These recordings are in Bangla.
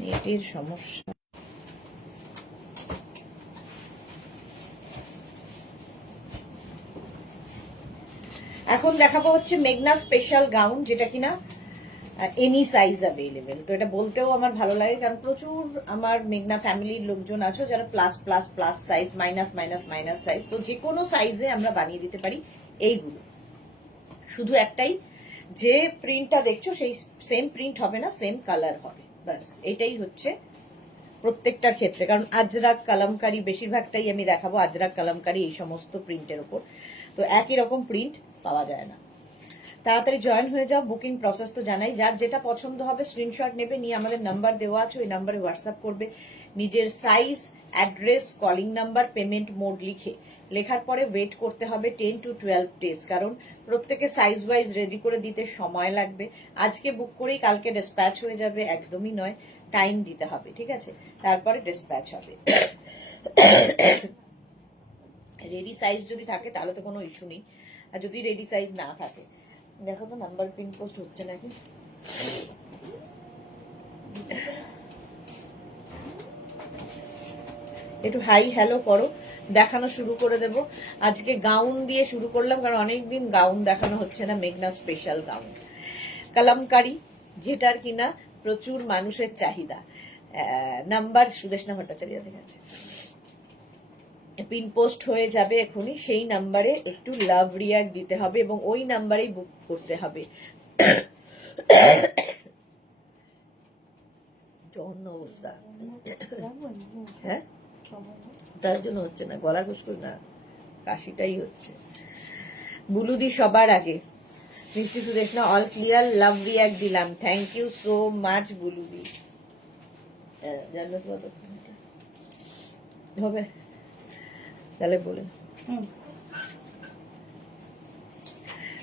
নেটের সমস্যা। এখন দেখাবো হচ্ছে মেঘনা স্পেশাল গাউন, যেটা কিনা এনি সাইজ অ্যাভেলেবেল। তো এটা বলতেও আমার ভালো লাগে, কারণ প্রচুর আমার মেঘনা ফ্যামিলির লোকজন আছো যারা plus plus plus size, minus minus minus size, তো যে কোনো সাইজে আমরা বানিয়ে দিতে পারি এইগুলো। শুধু একটাই, যে প্রিন্টটা দেখছো সেই সেম প্রিন্ট হবে না, সেম কালার হবে, বাস এটাই হচ্ছে প্রত্যেকটার ক্ষেত্রে। কারণ আজরাক কালামকারি বেশিরভাগটাই আমি দেখাবো, আজরাক কালামকারি এই সমস্ত প্রিন্টের ওপর, তো একই রকম প্রিন্ট পাওয়া যায় না। তাড়াতাড়ি জয়েন হয়ে যাও। বুকিং প্রসেস তো জানাই, যার যেটা পছন্দ হবে স্ক্রিনশট নেবে, নিয়ে আমাদের নাম্বার দেওয়া আছে, ওই নাম্বারে হোয়াটসঅ্যাপ করবে নিজের size, address, calling number, payment mode লেখার পরে ওয়েট করতে হবে 10 to 12 ডেজ, কারণ প্রত্যেকে সাইজ ওয়াইজ রেডি করে দিতে সময় লাগবে। আজকে বুক করেই কালকে ডিসপ্যাচ হয়ে যাবে একদমই নয়, টাইম দিতে হবে, ঠিক আছে, তারপরে ডিসপ্যাচ হবে। রেডি সাইজ যদি থাকে তাহলে তো কোনো ইস্যু নেই, আর যদি রেডি সাইজ না থাকে, দেখো তো নাম্বার পিন পোস্ট হচ্ছে নাকি। একটু হাই হ্যালো করো, দেখানো শুরু করে দেব। আজকে গাউন দিয়ে শুরু করলাম, কারণ অনেকদিন গাউন দেখানো হচ্ছে না। মেঘনা স্পেশাল গাউন কালামকারি, যেটার কিনা প্রচুর মানুষের চাহিদা। নাম্বার সুদেশনা ভট্টাচার্য ঠিক আছে, পিন পোস্ট হয়ে যাবে এখনই, সেই নাম্বারে একটু লাভ রিয়াক্ট দিতে হবে এবং ওই নাম্বারেই বুক করতে হবে। জঘন্য অবস্থা, হ্যাঁ তার জন্য হচ্ছে না, গলা খুশকুশ না, কাশিটাই হচ্ছে। বুলুদি সবার আগে, মিষ্টি Sudeshna all clear, love react দিলাম, থ্যাংক ইউ সো মাচ বুলুদি। জানো তো হবে তাহলে বলেন।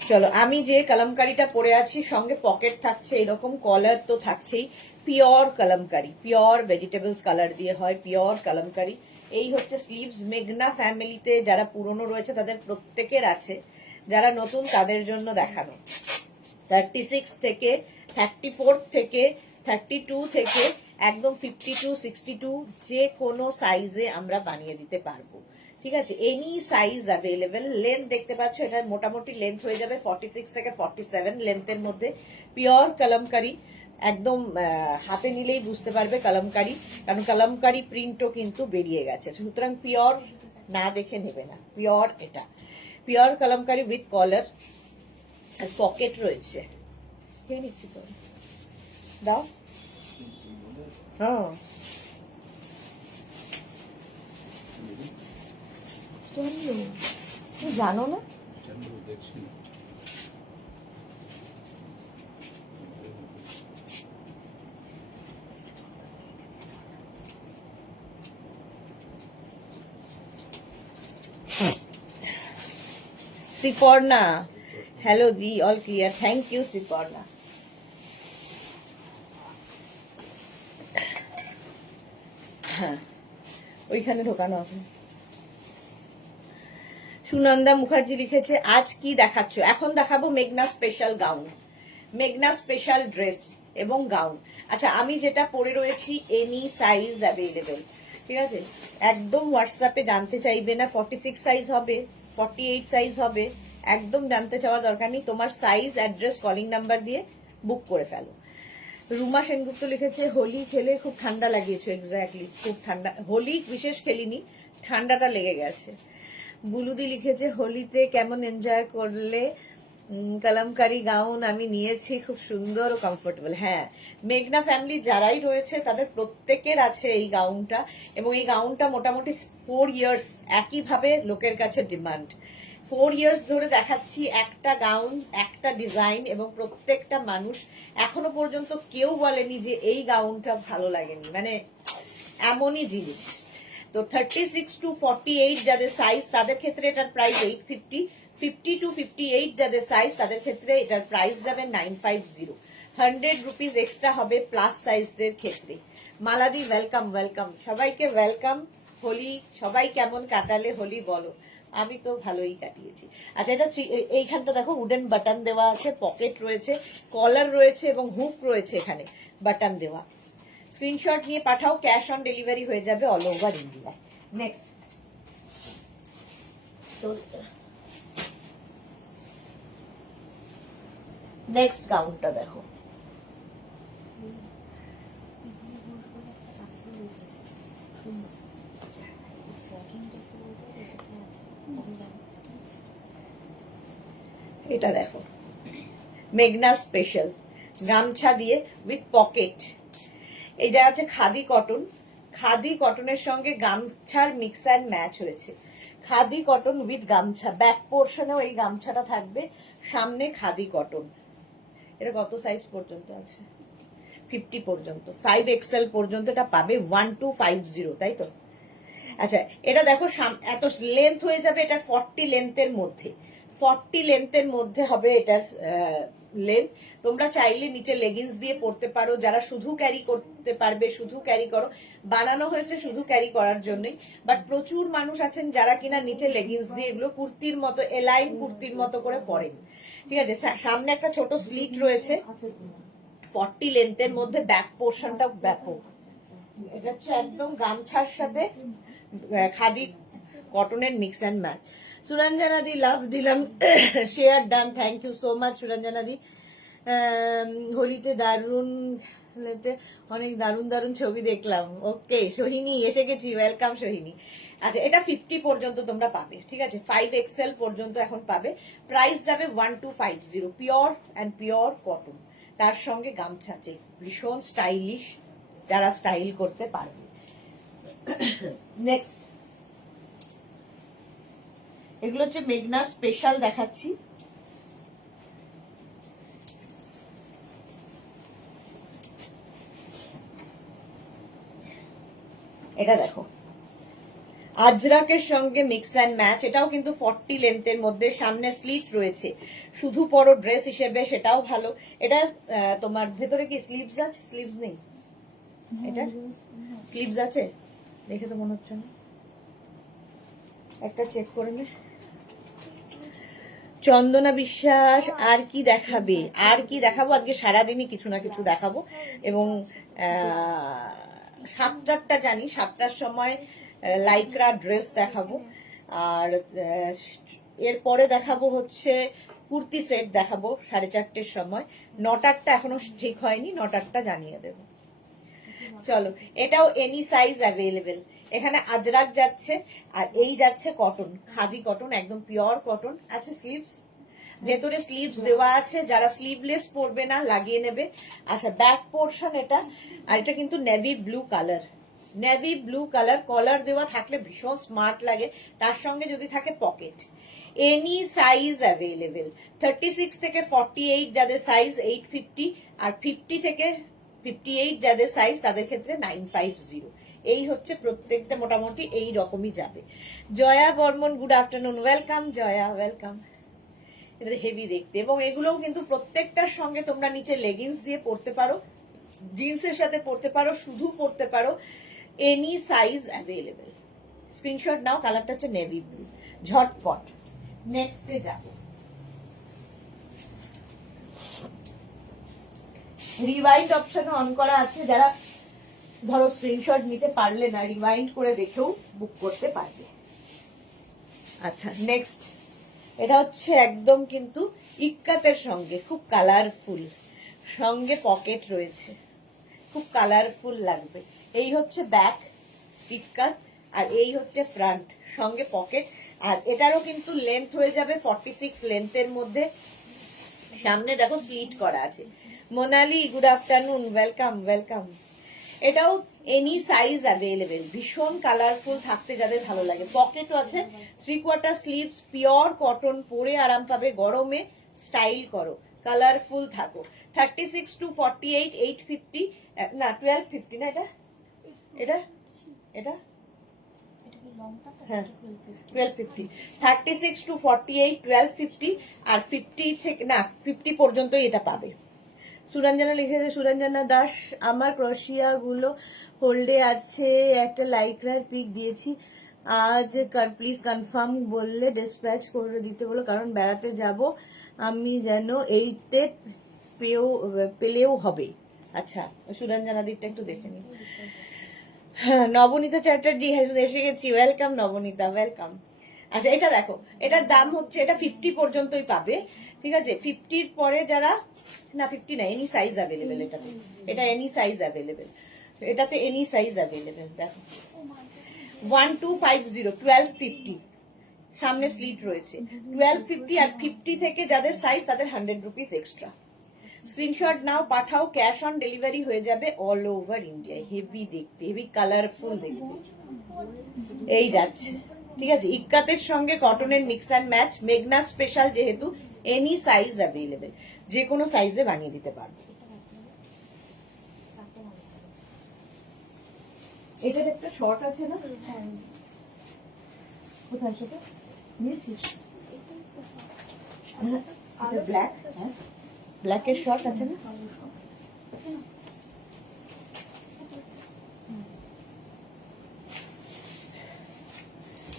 চলো, আমি যে কালামকারিটা পরে আছি সঙ্গে পকেট থাকছে, এরকম কলার তো থাকছেই, pure kalamkari, pure vegetables colour দিয়ে হয়, পিওর কালামকারি। এই হচ্ছে স্লিভস। মেঘনা ফ্যামিলিতে যারা পুরনো রয়েছে তাদের প্রত্যেকের আছে, যারা নতুন তাদের জন্য দেখানো। 36 থেকে 34 থেকে 32 থেকে একদম 52 62 যে কোনো সাইজে আমরা বানিয়ে দিতে পারবো, ঠিক আছে। Any size available. লেন্থ দেখতে পাচ্ছ, এটা মোটামুটি লেন্থ হয়ে যাবে 46 থেকে 47 লেন্থের মধ্যে। পিওর কালামকারি, একদম হাতে নিলেই বুঝতে পারবে কালামকারি, কারণ কালামকারি প্রিন্টও কিন্তু বেরিয়ে গেছে, সুতরাং পিওর না দেখে নেবে না, পিওর এটা পিওর কালামকারি উইথ কলার, আর পকেট রয়েছে। খেয়ে নিচ্ছি তো, দাও। হ্যাঁ জানো না, শ্রীপর্ণা হ্যালো দি, all clear, thank you Sriparna. হ্যাঁ ওইখানে ঢোকানো আছে। সুনন্দা মুখার্জি লিখেছে আজ কি দেখাচ্ছ? এখন দেখাবো মেঘনা স্পেশাল গাউন, মেঘনা স্পেশাল ড্রেস এবং গাউন। আচ্ছা, আমি যেটা পরে রয়েছি এনি সাইজ অ্যাভেলেবেল, ঠিক আছে, একদম হোয়াটসঅ্যাপে জানতে চাইবে না 46 সাইজ হবে 48 সাইজ হবে, একদম জানতে চাওয়া দরকার নেই, তোমার সাইজ, অ্যাড্রেস, কলিং নাম্বার দিয়ে বুক করে ফেলো। রুমা সেনগুপ্ত লিখেছে হোলি খেলে খুব ঠান্ডা লাগিয়েছো, এক্স্যাক্টলি খুব ঠান্ডা, হোলি বিশেষ খেলিনি, ঠান্ডাটা লেগে গেছে। বুলুদি লিখেছে হোলিতে কেমন এনজয় করলে? কালামকারি গাউন আমি নিয়েছি, খুব সুন্দর ও কমফোর্টেবল। হ্যাঁ, মেঘনা ফ্যামিলি যারাই রয়েছে তাদের প্রত্যেকের আছে এই গাউনটা, এবং এই গাউনটা মোটামুটি 4 ইয়ার্স একইভাবে লোকের কাছে ডিমান্ড। 4 ইয়ার্স ধরে দেখাচ্ছি একটা গাউন, একটা ডিজাইন, এবং প্রত্যেকটা মানুষ এখনো পর্যন্ত কেউ বলেনি যে এই গাউনটা ভালো লাগেনি, মানে এমনই জিনিস। তো 36 to 48 যাদের সাইজ তাদের ক্ষেত্রে এটার প্রাইস 850, 50 to 58 যাদের সাইজ তাদের ক্ষেত্রে এটার প্রাইস যাবে 950, 100 রুপিস এক্সট্রা হবে প্লাস সাইজদের ক্ষেত্রে। মালাদি ওয়েলকাম, ওয়েলকাম সবাইকে, ওয়েলকাম। হোলি সবাই কেমন কাটালে হোলি বলো? আমি তো ভালোই কাটিয়েছি। আচ্ছা, এটা এইখানটা দেখো উডেন বাটন দেওয়া আছে, পকেট রয়েছে, কলার রয়েছে এবং হুক রয়েছে, এখানে বাটন দেওয়া, স্ক্রিনশট নিয়ে পাঠাও, ক্যাশ অন ডেলিভারি হয়ে যাবে all over India. Next next গাউনটা দেখো, এটা দেখো মেঘনা স্পেশাল গামছা দিয়ে উইথ পকেট। এটা আছে খাদি কটন, খাদি কটনের সঙ্গে গামছার মিক্স অ্যান্ড ম্যাচ হয়েছে। খাদি কটন উইথ গামছা, ব্যাক পোর্শনেও এই গামছাটা থাকবে, সামনে খাদি কটন। এটা কত সাইজ পর্যন্ত আছে? 50 পর্যন্ত, 5XL পর্যন্ত এটা পাবে 1250, তাই তো? আচ্ছা এটা দেখো এত লেন্থ হয়ে যাবে, এটা 40 লেন্থের মধ্যে, 40 লেন্থের মধ্যে হবে এটার লেন্থ। তোমরা চাইলে নিচে লেগিংস দিয়ে পরতে পারো, যারা শুধু ক্যারি করতে পারবে শুধু ক্যারি করো। বানানো হয়েছে শুধু ক্যারি করার জন্যই, বাট প্রচুর মানুষ আছেন যারা কিনা নিচে লেগিংস দিয়ে এগুলো কুর্তির মতো, এলাইন কুর্তির মতো করে পরেন। ঠিক আছে, সামনে একটা ছোট স্লিট রয়েছে, 40 লেন্থের মধ্যে ব্যাক পোর্শনটা ব্যাপক। এটা হচ্ছে একদম গামছার সাথে খাদি কটনের মিক্স অ্যান্ড ম্যাচ। সুরঞ্জনা দি লাভ দিলাম, share done, thank you so much Suranjana দি। হোলিতে দারুন, অনেক দারুন দারুন ছবি দেখলাম। ওকে সোহিনী এসে গেছি, ওয়েলকাম সোহিনী। আচ্ছা এটা 50 পর্যন্ত তোমরা পাবে, ঠিক আছে, 5XL পর্যন্ত এখন পাবে। প্রাইস যাবে 1250, পিওর অ্যান্ড পিওর কটন, তার সঙ্গে গামছা চেক, ভীষণ স্টাইলিশ, যারা স্টাইল করতে পারবে। নেক্সট এগুলো হচ্ছে মেঘনা স্পেশাল দেখাচ্ছি। এটা দেখো আজরাকের সঙ্গে মিক্স অ্যান্ড ম্যাচ, এটাও কিন্তু 40 লেন্থের মধ্যে, সামনে স্লিট রয়েছে, শুধু পরো ড্রেস হিসেবে সেটাও ভালো। এটা তোমার ভেতরে কি স্লিভস আছে? স্লিভস নেই, এটা স্লিভস আছে দেখে তো মনে হচ্ছে না, একটা চেক করে নে। চন্দনা বিশ্বাস আর কি দেখাবে? আর কি দেখাবো, আজকে সারাদিনই কিছু না কিছু দেখাবো। এবং 7টারটা জানি, 7টার সময় লাইক্রা ড্রেস দেখাবো, আর এরপরে দেখাবো হচ্ছে কুর্তি সেট দেখাবো 4:30টার সময়। 9টারটা এখনো ঠিক হয়নি, 9টারটা জানিয়ে দেব। চলো এটাও এনি সাইজ অ্যাভেলেবেল। এখানে আজরাক যাচ্ছে, আর এই যাচ্ছে কটন, খাদি কটন, একদম পিওর কটন। আছে স্লিভস, ভেতরে স্লিভস দেওয়া আছে, যারা স্লিভলেস পরবে না লাগিয়ে নেবে। আচ্ছা ব্যাক পোর্শন এটা, আর এটা কিন্তু navy blue colour, navy blue colour, collar দেওয়া থাকলে ভীষণ স্মার্ট লাগে, তার সঙ্গে যদি থাকে পকেট। এনি সাইজ অ্যাভেলেবেল, 36 থেকে 48 যাদের সাইজ 850, আর 50 থেকে 58 যাদের সাইজ তাদের ক্ষেত্রে 950। এই হচ্ছে প্রত্যেকটা মোটামুটি এই রকমই যাবে। Joya Barman good afternoon, welcome Joya, welcome. এটা হেভি দেখতে, এবং এগুলোও কিন্তু প্রত্যেকটার সঙ্গে তোমরা নিচে লেগিংস দিয়ে পরতে পারো, জিন্সের সাথে পরতে পারো, শুধু পরতে পারো, এনি সাইজ অ্যাভেলেবেল। স্ক্রিনশট নাও, কালারটা হচ্ছে নেভি ব্লু, ঝটপট। নেক্সটে যাব, রিওয়াইন্ড অপশন অন করা আছে, যারা ধরো স্ক্রিনশট নিতে পারলে না, রিওয়াইন্ড করে দেখেও বুক করতে পারবে। আচ্ছা নেক্সট এটা হচ্ছে একদম কিন্তু ইক্কাতের সঙ্গে, খুব কালারফুল, সঙ্গে পকেট রয়েছে, খুব কালারফুল লাগবে। এই হচ্ছে ব্যাক ইক্কাত, আর এই হচ্ছে ফ্রন্ট, সঙ্গে পকেট। আর এটারও কিন্তু লেন্থ হয়ে যাবে 46 লেন্থের মধ্যে, সামনে দেখো স্লিট করা আছে। Monali good afternoon, welcome welcome. এটাও এনি সাইজ অ্যাভেলেবেল, ভীষণ কালারফুল থাকতে যাদের ভালো লাগে। পকেটও আছে, 3/4 স্লিভস, পিওর কটন, পরে আরাম পাবে, গরমে স্টাইল করো, কালারফুল থাকো। 36 to 48 850, না 1250 না, এটা এটা এটা হ্যাঁ 1250, 36 to 48 1250, আর 50 থেকে না 50 পর্যন্তই এটা পাবে। সুরঞ্জনা লিখেছে, সুরঞ্জনা দাস, আমার ক্রোশিয়া গুলো হোল্ডে আছে, একটা লাইক্রার পিক দিয়েছি, আজ প্লিজ কনফার্ম বললে ডিসপ্যাচ করে দিতে বলো, কারণ বেড়াতে যাব আমি, যেন এইতে পেলেও হবে। আচ্ছা সুরঞ্জনা দিকটা একটু দেখে নি। হ্যাঁ, নবনীতা চ্যাটার্জি এসে গেছি, ওয়েলকাম নবনীতা, ওয়েলকাম। আচ্ছা এটা দেখো, এটার দাম হচ্ছে, এটা 50 পর্যন্তই পাবে, ঠিক আছে? 50-র পরে যারা, না 50 না, এনি সাইজ অ্যাভেলেবেল এটাতে, এটা এনি সাইজ অ্যাভেলেবেল, এটাতে এনি সাইজ অ্যাভেলেবেল। দেখো 1250, 1250, সামনে স্লিট রয়েছে, 1250, আর 50 থেকে যাদের সাইজ তাদের 100 রুপিস এক্সট্রা। স্ক্রিনশট নাও, পাঠাও, ক্যাশ অন ডেলিভারি হয়ে যাবে অল ওভার ইন্ডিয়া। হেভি দেখতে, হেভি কালারফুল দেখতে, এই যাচ্ছে, ঠিক আছে? ইক্কাতের সঙ্গে কটনের মিক্স অ্যান্ড ম্যাচ, মেঘনা স্পেশাল যেহেতু, এনি সাইজ অ্যাভেলেবেল, যে কোনো সাইজে বানিয়ে দিতে পারবে। এটার একটা শর্ট আছে না, কোথায় সেটা নিয়েছিস? ব্ল্যাক, ব্ল্যাকের শর্ট আছে না?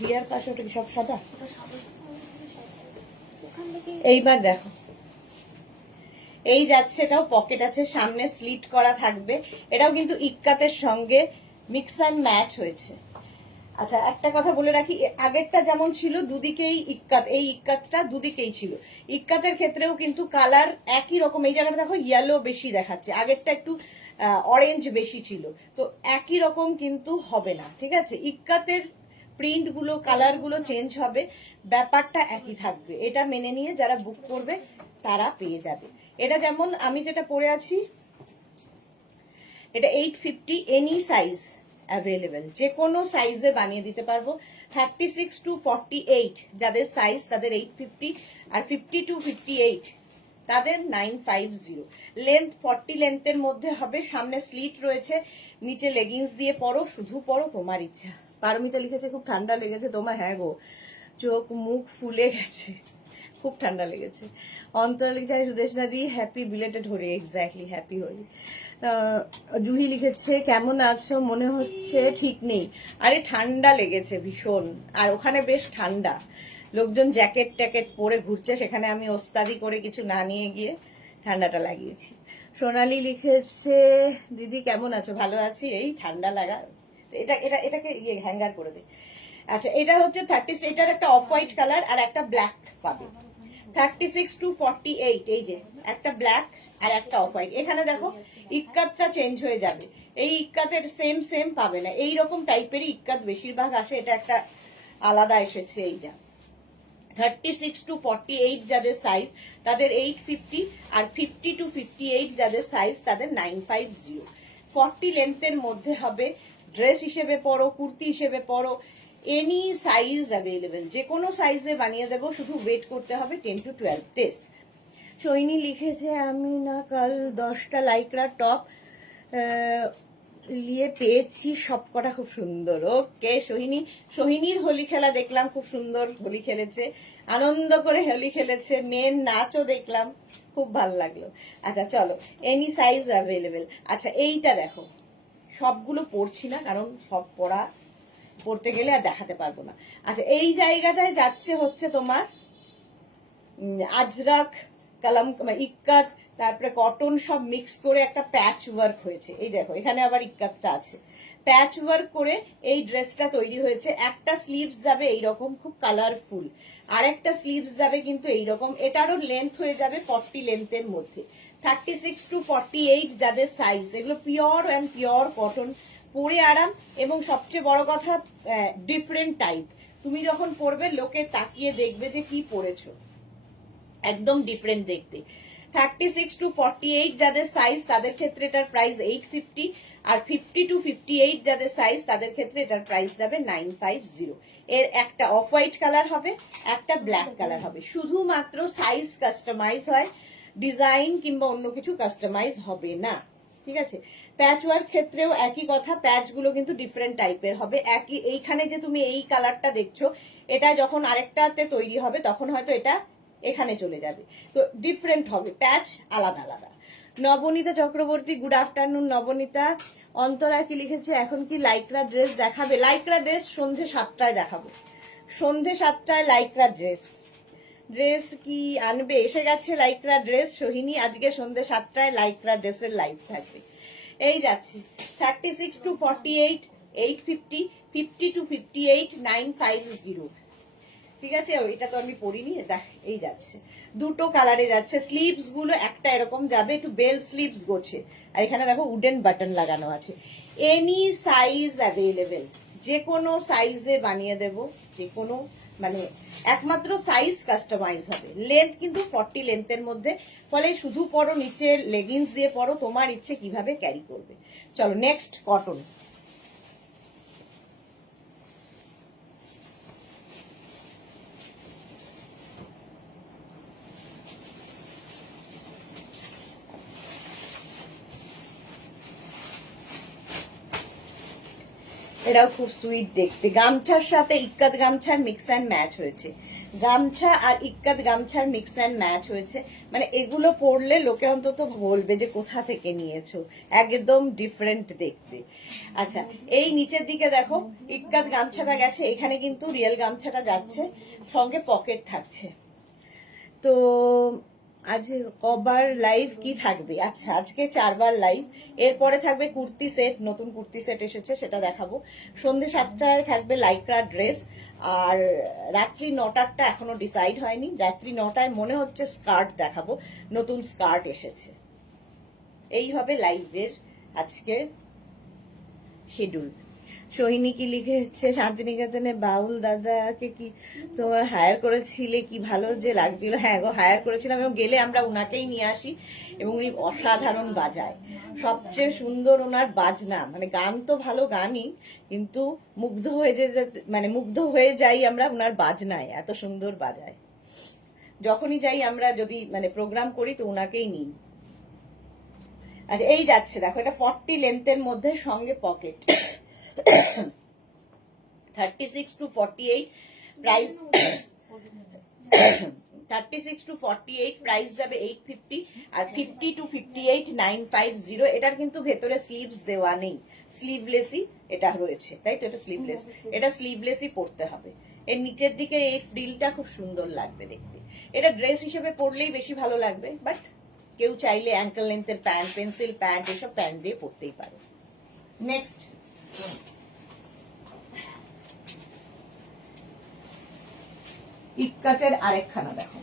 বিয়ার পাশে ওটা কি সব সাদা? এইবার দেখো, এই যাচ্ছে, এটাও পকেট আছে, সামনে স্লিট করা থাকবে, এটাও কিন্তু ইক্কাতের সঙ্গে মিক্স অ্যান্ড ম্যাচ হয়েছে। আচ্ছা একটা কথা বলে রাখি, আগেরটা যেমন ছিল দুদিকেই ইক্কাত, এই ইক্কাতটা দুদিকেই ছিল। ইক্কাতের ক্ষেত্রেও কিন্তু কালার একই রকম, এই জায়গাটা দেখো ইয়েলো বেশি দেখাচ্ছে, আগেরটা একটু অরেঞ্জ বেশি ছিল, তো একই রকম কিন্তু হবে না, ঠিক আছে? ইক্কাতের প্রিন্ট গুলো, কালার গুলো চেঞ্জ হবে, ব্যাপারটা একই থাকবে, এটা মেনে নিয়ে যারা বুক করবে তারা পেয়ে যাবে। এটা যেমন আমি যেটা পরে আছি, এটা 850, এনি সাইজ অ্যাভেলেবেল, যে কোনো সাইজে বানিয়ে দিতে পারবো। 36 to 48 যাদের সাইজ তাদের 850, আর 50 to 58 তাদের 950। লেন্থ 40 লেন্থের মধ্যে হবে, সামনে স্লিট রয়েছে, নিচে লেগিংস দিয়ে পরো, শুধু পরো, তোমার ইচ্ছা। পারমিতা লিখেছে খুব ঠান্ডা লেগেছে তোমার, হ্যাঁ গো, চোখ মুখ ফুলে গেছে, খুব ঠান্ডা লেগেছে। অন্তর লিখছে সুদেশনা দি happy belated Holi, exactly happy Holi. Juhi লিখেছে কেমন আছো, মনে হচ্ছে ঠিক নেই। আরে ঠান্ডা লেগেছে ভীষণ, আর ওখানে বেশ ঠান্ডা, লোকজন জ্যাকেট ট্যাকেট পরে ঘুরছে, সেখানে আমি ওস্তাদি করে কিছু না নিয়ে গিয়ে ঠান্ডাটা লাগিয়েছি। সোনালি লিখেছে দিদি কেমন আছো, ভালো আছি, এই ঠান্ডা লাগা, এটাকে হ্যাঙ্গার করে দে। আচ্ছা এটা হচ্ছে 30, এটার একটা অফ হোয়াইট কালার আর একটা ব্ল্যাক পাবে। 36 to 48, এই যে একটা ব্ল্যাক আর একটা অফ হোয়াইট। এখানে দেখো ইক্কাতটা চেঞ্জ হয়ে যাবে, এই ইক্কাতের সেম সেম পাবে না, এই রকম টাইপেরই ইক্কাত বেশিরভাগ আসে, এটা একটা আলাদা এসেছে। এই যা 36 to 48 যাদের সাইজ তাদের 850, আর 50 to 58 যাদের সাইজ তাদের 950। 40 লেন্থের মধ্যে হবে, ড্রেস হিসেবে পরো, কুর্তি হিসেবে পরো, এনি সাইজ অ্যাভেলেবেল, যে কোনো সাইজে বানিয়ে দেবো, শুধু ওয়েট করতে হবে 10 to 12 ডেজ। সৈনী লিখেছে আমি না কাল 10টা লাইকরা টপ নিয়ে পেয়েছি, সব কটা খুব সুন্দর। ওকে সোহিনী, সোহিনীর হোলি খেলা দেখলাম, খুব সুন্দর হোলি খেলেছে, আনন্দ করে হোলি খেলেছে, মেন নাচও দেখলাম, খুব ভালো লাগলো। আচ্ছা চলো, এনি সাইজ অ্যাভেলেবেল। আচ্ছা এইটা দেখো, সবগুলো পড়ছি না কারণ সব পড়তে গেলে আর দেখাতে পারবো না। আচ্ছা এই জায়গাটায় যাচ্ছে হচ্ছে তোমার আজরাক, কালাম, ইক্কাত, তারপরে কটন সব মিক্স করে একটা প্যাচ ওয়ার্ক হয়েছে। এই দেখো এখানে আবার ইক্কাতটা আছে, প্যাচ ওয়ার্ক করে এই ড্রেসটা তৈরি হয়েছে। একটা স্লিভস যাবে এইরকম খুব কালারফুল, আর একটা স্লিভস যাবে কিন্তু এইরকম, এটারও লেন্থ হয়ে যাবে 40 লেন্থের মধ্যে। 36 to 48 যাদের সাইজ, এগুলো পিওর অ্যান্ড পিওর কটন, পরে আরাম, এবং সবচেয়ে বড় কথা ডিফারেন্ট টাইপ, তুমি যখন পরবে লোকে তাকিয়ে দেখবে যে কি পরেছো, একদম ডিফারেন্ট দেখতে। 36 to 48 যাদের সাইজ তাদের ক্ষেত্রে এটার প্রাইস 850, আর 50 to 58 যাদের সাইজ তাদের ক্ষেত্রে এটার প্রাইস যাবে 950। এর একটা অফ হোয়াইট কালার হবে, একটা ব্ল্যাক কালার হবে, শুধুমাত্র সাইজ কাস্টমাইজ হয়, ডিজাইন কিংবা অন্য কিছু কাস্টমাইজ হবে না, ঠিক আছে? প্যাচ ওয়ার্ক ক্ষেত্রেও একই কথা, প্যাচ গুলো কিন্তু ডিফারেন্ট টাইপের হবে। একই এইখানে যে তুমি এই কালারটা দেখছো, এটা যখন আরেকটাতে তৈরি হবে তখন হয়তো এটা এখানে চলে যাবে, তো ডিফারেন্ট হবে, প্যাচ আলাদা আলাদা। Nabanita Chakraborty, good afternoon Nabanita. অন্তরা কি লিখেছে এখন কি লাইকরা ড্রেস দেখাবে? লাইকরা ড্রেস সন্ধে 7টায় দেখাবো, সন্ধে 7টায় লাইকরা ড্রেস। ড্রেস কি আনবে? এসে গেছে লাইকরা ড্রেস। সোহিনী আজকে সন্ধ্যে 7টায় লাইকরা ড্রেসের লাইভ থাকবে। এই যাচ্ছে 36 to 48 850, 50 to 58 950। ঠিক আছে, এটা তো আমি পরিনি, দেখ এই যাচ্ছে দুটো কালারে যাচ্ছে। স্লিভস গুলো একটা এরকম যাবে, একটু বেল স্লিভস গোছে, আর এখানে দেখো উডেন বাটন লাগানো আছে। এনি সাইজ অ্যাভেলেবেল, যে কোনো সাইজে বানিয়ে দেব, যে কোনো মানে একমাত্র সাইজ কাস্টমাইজ হবে। লেন্থ কিন্তু 40 লেন্থের মধ্যে, ফলে শুধু পরো নিচে লেগিংস দিয়ে পরো, তোমার ইচ্ছে কিভাবে ক্যারি করবে। চলো নেক্সট কটন। এটাও খুব সুইট দেখতে, গামছার সাথে ইক্কাত গামছার মিক্স অ্যান্ড ম্যাচ হয়েছে। গামছা আর ইক্কাত গামছার মিক্স অ্যান্ড ম্যাচ হয়েছে, মানে এগুলো পরলে লোকে অন্তত বলবে যে কোথা থেকে নিয়েছো, একদম ডিফারেন্ট দেখতে। আচ্ছা, এই নিচের দিকে দেখো ইক্কাত গামছাটা গেছে, এখানে কিন্তু রিয়েল গামছাটা যাচ্ছে, সঙ্গে পকেট থাকছে। তো আজ কবার লাইভ কি থাকবে? আচ্ছা, আজকে 4বার লাইভ, এরপরে থাকবে কুর্তি সেট, নতুন কুর্তি সেট এসেছে সেটা দেখাবো। সন্ধ্যে 7টায় থাকবে লাইক্রা ড্রেস, আর রাত্রি 9টারটা এখনো ডিসাইড হয়নি। রাত্রি 9টায় মনে হচ্ছে স্কার্ট দেখাবো, নতুন স্কার্ট এসেছে। এই হবে লাইভের আজকে শিডিউল। সোহিনী কি লিখেছে, শান্তিনিকেতনে বাউল দাদাকে কি তোমার হায়ার করেছিলে? কি ভালো যে লাগছিল। হ্যাঁ গো, হায়ার করেছিলাম, এবং গেলে আমরা উনাকেই নিয়ে আসি, এবং উনি অসাধারণ বাজায়। সবচেয়ে সুন্দর ওনার বাজনা, মানে গান তো ভালো গানই, কিন্তু মুগ্ধ হয়ে মানে মুগ্ধ হয়ে যাই আমরা ওনার বাজনায়, এত সুন্দর বাজায়। যখনই যাই আমরা, যদি মানে প্রোগ্রাম করি, তো উনাকেই নিই। আচ্ছা, এই যাচ্ছে দেখো, এটা 40 লেন্থের মধ্যে, সঙ্গে pocket. 36 to 48 price, 36 to 48 price যাবে 850, আর 50 to 58 950। এটার কিন্তু ভেতরে স্লিভস দেওয়া নেই, স্লিভলেসই এটা রয়েছে, তাই তো? এটা স্লিভলেস, এটা স্লিভলেসই পরতে হবে। এর নিচের দিকে এই ফ্রিলটা খুব সুন্দর লাগবে দেখতে। এটা ড্রেস হিসেবে পরলেই বেশি ভালো লাগবে, বাট কেউ চাইলে অ্যাঙ্কেল লেন্থের প্যান্ট, পেন্সিল প্যান্ট, এসব প্যান্ট দিয়ে পরতেই পারে। নেক্সট ইক্কাতের আরেকখানা দেখো।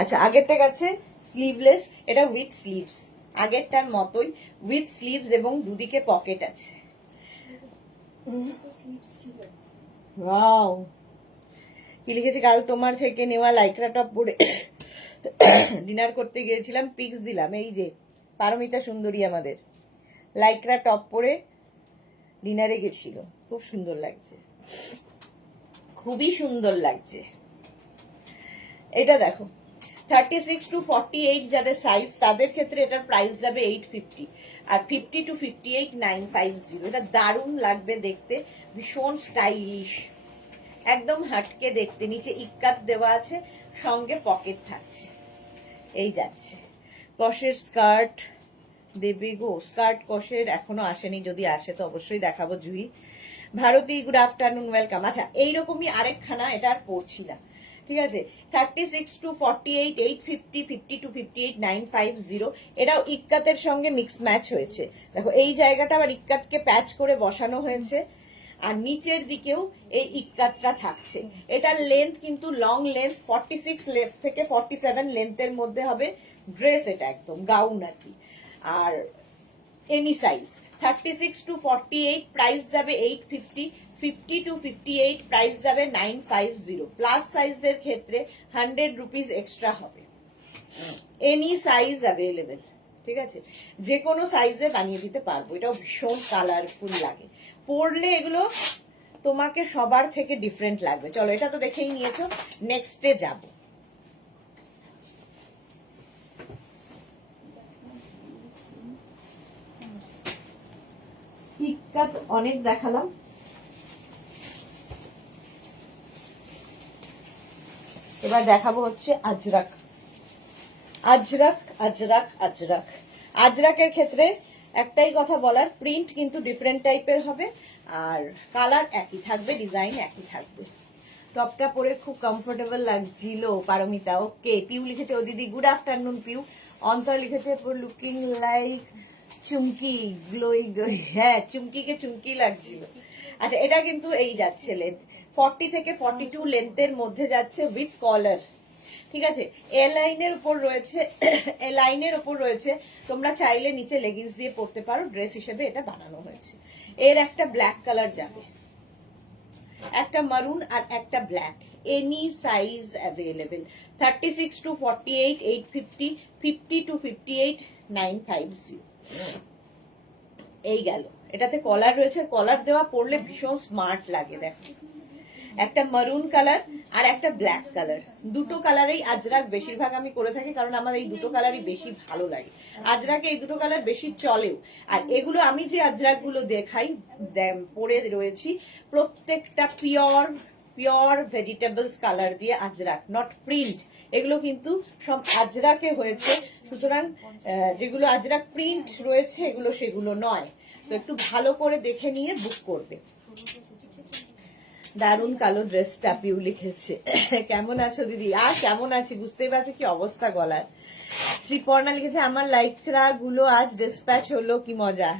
আচ্ছা, আগেরটা গেছে স্লিভলেস, এটা উইথ স্লিভস, আগেরটার মতোই উইথ স্লিভস, এবং দুদিকে পকেট আছে। ওয়াও, কি লিখেছে, কাল তোমার থেকে নেওয়া লাইক্রা টপ পরে ডিনার করতে গিয়েছিলাম, পিক্স দিলাম। এই যে পারমিতা সুন্দরী আমাদের লাইক্রা টপ পরে ডিনারে গেছিল, খুব সুন্দর লাগছে, খুবই সুন্দর লাগছে। এটা দেখো 36 to 48 যাদের সাইজ, তাদের ক্ষেত্রে এটার প্রাইস যাবে 850, আর 50 to 58 950। এটা দারুণ লাগবে দেখতে, ভীষণ স্টাইলিশ, একদম হাটকে দেখতে। নিচে ইক্কাত দেওয়া আছে, সঙ্গে পকেট থাকছে। এই যাচ্ছে কশের স্কার্ট দেবে গো, স্কার্ট কশের এখনো আসেনি, যদি আসে তো অবশ্যই দেখাবো। Juhi Bharati, good afternoon, welcome. আচ্ছা, এইরকমই আরেকখানা, এটা আর পড়ছি না, ঠিক আছে। 36 to 48 850, 50 to 58 950। এটাও ইক্কাতের সঙ্গে মিক্স ম্যাচ হয়েছে। দেখো এই জায়গাটা আবার ইক্কাতকে প্যাচ করে বসানো হয়েছে, আর নিচের দিকেও এই ইক্কাতটা থাকছে। এটার লেন্থ কিন্তু লং লেন্থ, 46 লেন্থ থেকে 47 লেন্থের মধ্যে হবে ড্রেস, এটা একদম গাউন আর কি। আর এনি সাইজ 36 to 48 প্রাইস যাবে 850, 50 to 58 প্রাইস যাবে 950। প্লাস সাইজদের ক্ষেত্রে 100 রুপিস এক্সট্রা হবে। এনি সাইজ অ্যাভেলেবেল, ঠিক আছে, যে কোনো সাইজে বানিয়ে দিতে পারবো। এটাও ভীষণ কালারফুল লাগে, পরলে এগুলো তোমাকে সবার থেকে ডিফারেন্ট লাগবে। চলো, এটা তো দেখেই নিয়েছো, নেক্সটে যাব। ইক্কাত অনেক দেখালাম, এবার দেখাবো হচ্ছে আজরাক। আজরাক আজরাক আজরাক আজরাকের ক্ষেত্রে একটাই কথা বলার, প্রিন্ট কিন্তু ডিফারেন্ট টাইপের হবে, আর কালার একই থাকবে, ডিজাইন একই থাকবে। টপটা পরে খুব কমফোর্টেবল লাগছিল পারমিতা। ওকে, পিউ লিখেছে ও দিদি গুড আফটারনুন পিউ। অন্তর লিখেছে লুকিং লাইক চুমকি গ্লোই গ্লোই। হ্যাঁ, চুমকিকে চুমকি লাগছিল। আচ্ছা, এটা কিন্তু এই যাচ্ছে লেন্থ 40 থেকে 42 লেন্থের মধ্যে যাচ্ছে উইথ কলার। ঠিক আছে, এ লাইনের উপর রয়েছে, এ লাইনের উপর রয়েছে। তোমরা চাইলে নিচে লেগিংস দিয়ে পরতে পারো, ড্রেস হিসেবে এটা বানানো হয়েছে। এর একটা ব্ল্যাক কালার যাবে, একটা মারুন আর একটা black. Any size available. 36 to 48 850, 50 to 58 950। এই গেল। এটাতে কলার রয়েছে, কলার দেওয়া পরলে ভীষণ স্মার্ট লাগে। দেখো, একটা মারুন কালার আর একটা ব্ল্যাক কালার, দুটো কালারেই আজরাক বেশিরভাগ আমি করে থাকি, কারণ আমার এই দুটো কালারই বেশি ভালো লাগে। আজরাকে এই দুটো কালার বেশি চলেও। আর এগুলো আমি যে আজরাক গুলো দেখাই পরে রয়েছি, প্রত্যেকটা পিওর পিওর ভেজিটেবলস কালার দিয়ে আজরাক, নট প্রিন্ট। এগুলো কিন্তু সব আজরাকে হয়েছে, সুতরাং যেগুলো আজরাক প্রিন্ট রয়েছে এগুলো সেগুলো নয়। তো একটু ভালো করে দেখে নিয়ে বুক করবে। দারুন কালো ড্রেসটা পিউ লিখেছে। কেমন আছো দিদি? আর কেমন আছি বুঝতেই পারছো কি অবস্থা গলার। শ্রীপর্ণা লিখেছে আমার লাইকরা গুলো আজ ডিসপ্যাচ হলো, কি মজা।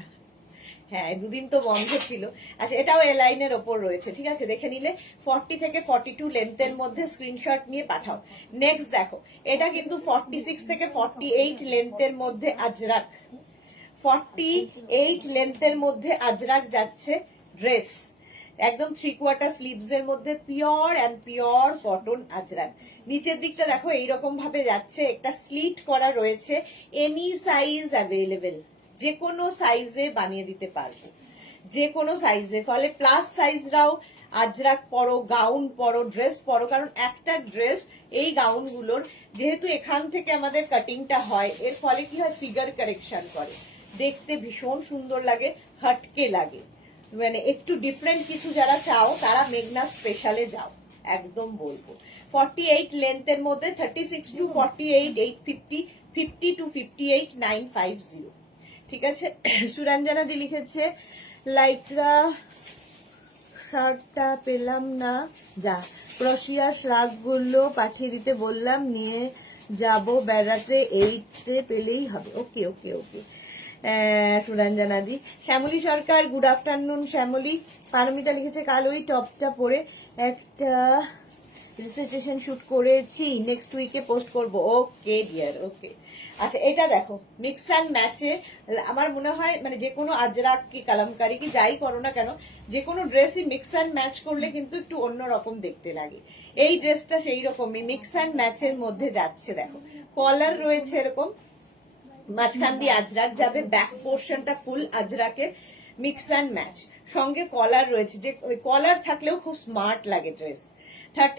হ্যাঁ, দুদিন তো বন্ধ ছিল। আচ্ছা, এটাও এ লাইনের ওপর রয়েছে, ঠিক আছে, দেখে নিলে। 40 থেকে 42 লেন্থের মধ্যে স্ক্রিনশট নিয়ে পাঠাও। নেক্সট দেখো, এটা কিন্তু 46 থেকে 48 লেন্থের মধ্যে আজরাক, 48 লেন্থের মধ্যে আজরাক যাচ্ছে ড্রেস। একদম 3/4 স্লিভস এর মধ্যে pure and pure cotton Ajrak. নিচের দিকটা দেখো এইরকম ভাবে যাচ্ছে, একটা স্লিট করা রয়েছে। এনি সাইজ অ্যাভেলেবেল, যে কোনো সাইজে বানিয়ে দিতে পারবো, যে কোনো সাইজে। ফলে প্লাস সাইজরাও আজরাক পরো, গাউন পরো, ড্রেস পরো। কারণ একটা ড্রেস, এই গাউনগুলোর যেহেতু এখান থেকে আমাদের কাটিংটা হয়, এর ফলে কি হয়, ফিগার কারেকশন করে, দেখতে ভীষণ সুন্দর লাগে, হটকে লাগে। মানে একটু ডিফারেন্ট কিছু যারা চাও তারা মেঘনা স্পেশালে যাও, একদম বলবো। 48 লেন্থের মধ্যে 36 to 48 850, 50 to 58 950। ঠিক আছে। সুরঞ্জনা দি লিখেছে লাইকরা শার্টটা পেলাম না, যা ক্রোশিয়া শার্ট গুলো পাঠিয়ে দিতে বললাম, নিয়ে যাব বেড়াতে, এইতে পেলেই হবে। ওকে ওকে ওকে সুরঞ্জনা দি। শ্যামলী সরকার গুড আফটারনুন শ্যামলী। পারমিতা লিখেছে কাল ওই টপটা পরে একটা রিসেন্টেশন শুট করেছি, নেক্সট উইকে পোস্ট করব। ওকে ডিয়ার, ওকে। আচ্ছা, এটা দেখো মিক্স অ্যান্ড ম্যাচে। আমার মনে হয় মানে যে কোনো আজরাক কি কালামকারি কি যাই করো না কেন, যে কোনো ড্রেসই মিক্স অ্যান্ড ম্যাচ করলে কিন্তু একটু অন্যরকম দেখতে লাগে। এই ড্রেসটা সেই রকমই মিক্স অ্যান্ড ম্যাচের মধ্যে যাচ্ছে। দেখো, কলার রয়েছে এরকম, মাঝখান দিয়ে আজরাক যাবে, ব্যাক পোর্শনটা ফুল আজরাকের, মিক্স অ্যান্ড ম্যাচ, সঙ্গে কলার রয়েছে। যে কলার থাকলেও খুব স্মার্ট লাগে ড্রেস।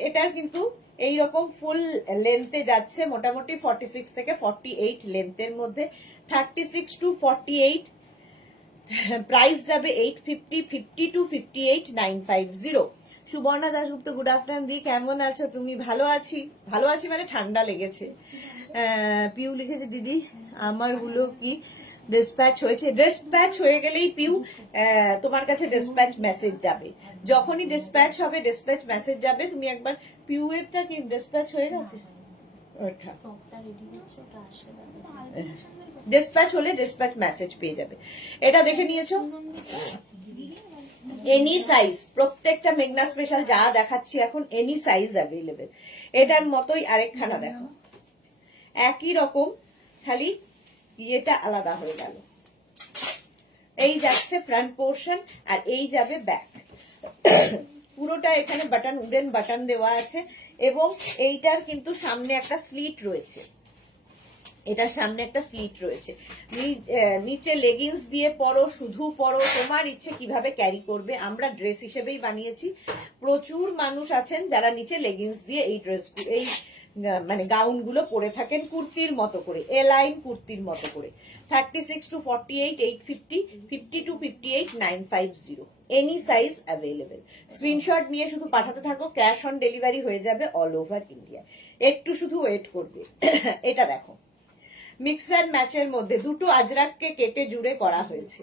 এটার কিন্তু এইরকম ফুল লেন্থে যাচ্ছে, মোটামুটি 46 থেকে 48 লেন্থের মধ্যে। 36 to 48 প্রাইস যাবে 850, 50 to 58 950। Subarna Dasgupta good afternoon দি, কেমন আছো তুমি? ভালো আছি, ভালো আছি মানে ঠান্ডা লেগেছে। পিউ লিখেছে দিদি আমার গুলো কি ডিসপ্যাচ হয়েছে? ডিসপ্যাচ হয়ে গেলেই পিউ তোমার কাছে ডিসপ্যাচ মেসেজ যাবে। যখনই ডিসপ্যাচ হবে, ডিসপ্যাচ মেসেজ যাবে। তুমি একবার পিউ এরটা কি ডিসপ্যাচ হয়ে গেছে, ডিসপ্যাচ হলে ডিসপ্যাচ মেসেজ পেয়ে যাবে। এটা দেখে নিয়েছো? এনি সাইজ, প্রত্যেকটা মেঘনা স্পেশাল যা দেখাচ্ছি এখন এনি সাইজ অ্যাভেলেবেল। এটার মতোই আরেকখানা দেখো, একই রকম, খালি ইয়েটা আলাদা হয়ে গেল। এই যাচ্ছে ফ্রন্ট পোর্শন আর এই যাবে ব্যাক। পুরোটা এখানে বাটন, উডেন বাটন দেওয়া আছে, এবং এইটার কিন্তু সামনে একটা স্লিট রয়েছে। এটার সামনে একটা স্লিট রয়েছে। নিচে লেগিংস দিয়ে পরো, শুধু পরো, তোমার ইচ্ছে কিভাবে ক্যারি করবে। আমরা ড্রেস হিসেবেই বানিয়েছি। প্রচুর মানুষ আছেন যারা নিচে লেগিংস দিয়ে এই ড্রেস, এই মানে গাউন গুলো পরে থাকেন কুর্তির মতো করে, এ লাইন কুর্তির মতো করে। 36 to 48 850, 50 to 58 950। Any size available. Screenshot নিয়ে শুধু পাঠাতে থাকো, ক্যাশ অন ডেলিভারি হয়ে যাবে অল ওভার ইন্ডিয়া। একটু শুধু ওয়েট করবে। এটা দেখো, মিক্স অ্যান্ড ম্যাচের মধ্যে দুটো আজরাককে কেটে জুড়ে করা হয়েছে,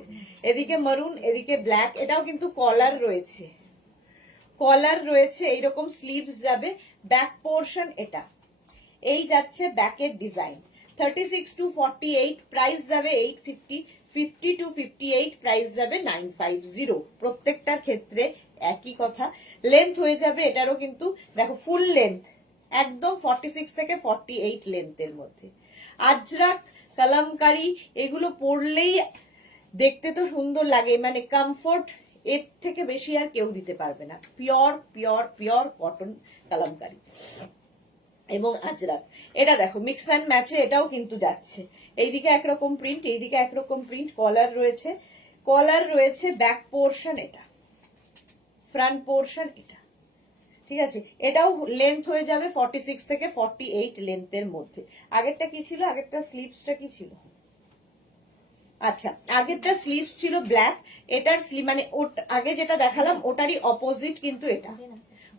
এদিকে মারুন এদিকে ব্ল্যাক। এটাও কিন্তু কলার রয়েছে, কলার রয়েছে, এইরকম স্লিভস যাবে, ব্যাক পোর্শন এটা, এই যাচ্ছে ব্যাকের ডিজাইন। 36 to 48 প্রাইস যাবে 850, 50 to 58 প্রাইস যাবে 950। প্রত্যেকটার ক্ষেত্রে একই কথা, লেন্থ হয়ে যাবে এটারও কিন্তু দেখো ফুল লেন্থ, একদম 46 থেকে 48 লেন্থের মধ্যে। আজরাক কালামকারী এগুলো পরলেই দেখতে তো সুন্দর লাগে, মানে কমফোর্ট এর থেকে বেশি আর কেউ দিতে পারবে না। Pure pure pure cotton Kalamkari এবং আজরাক। এটা দেখো মিক্স অ্যান্ড ম্যাচে এটাও কিন্তু যাচ্ছে, এইদিকে একরকম প্রিন্ট এইদিকে একরকম প্রিন্ট, কলার রয়েছে, কলার রয়েছে, ব্যাক পোর্শন এটা, ফ্রন্ট পোর্শন এটা, ঠিক আছে। এটাও লেন্থ হয়ে যাবে 46 থেকে 48 লেন্থের মধ্যে। আগেরটা কি ছিল, আগেরটা স্লিভসটা কি ছিল, আচ্ছা আগেরটা স্লিভস ছিল ব্ল্যাক, এটার স্লিভ মানে আগে যেটা দেখালাম ওটারই অপোজিট কিন্তু এটা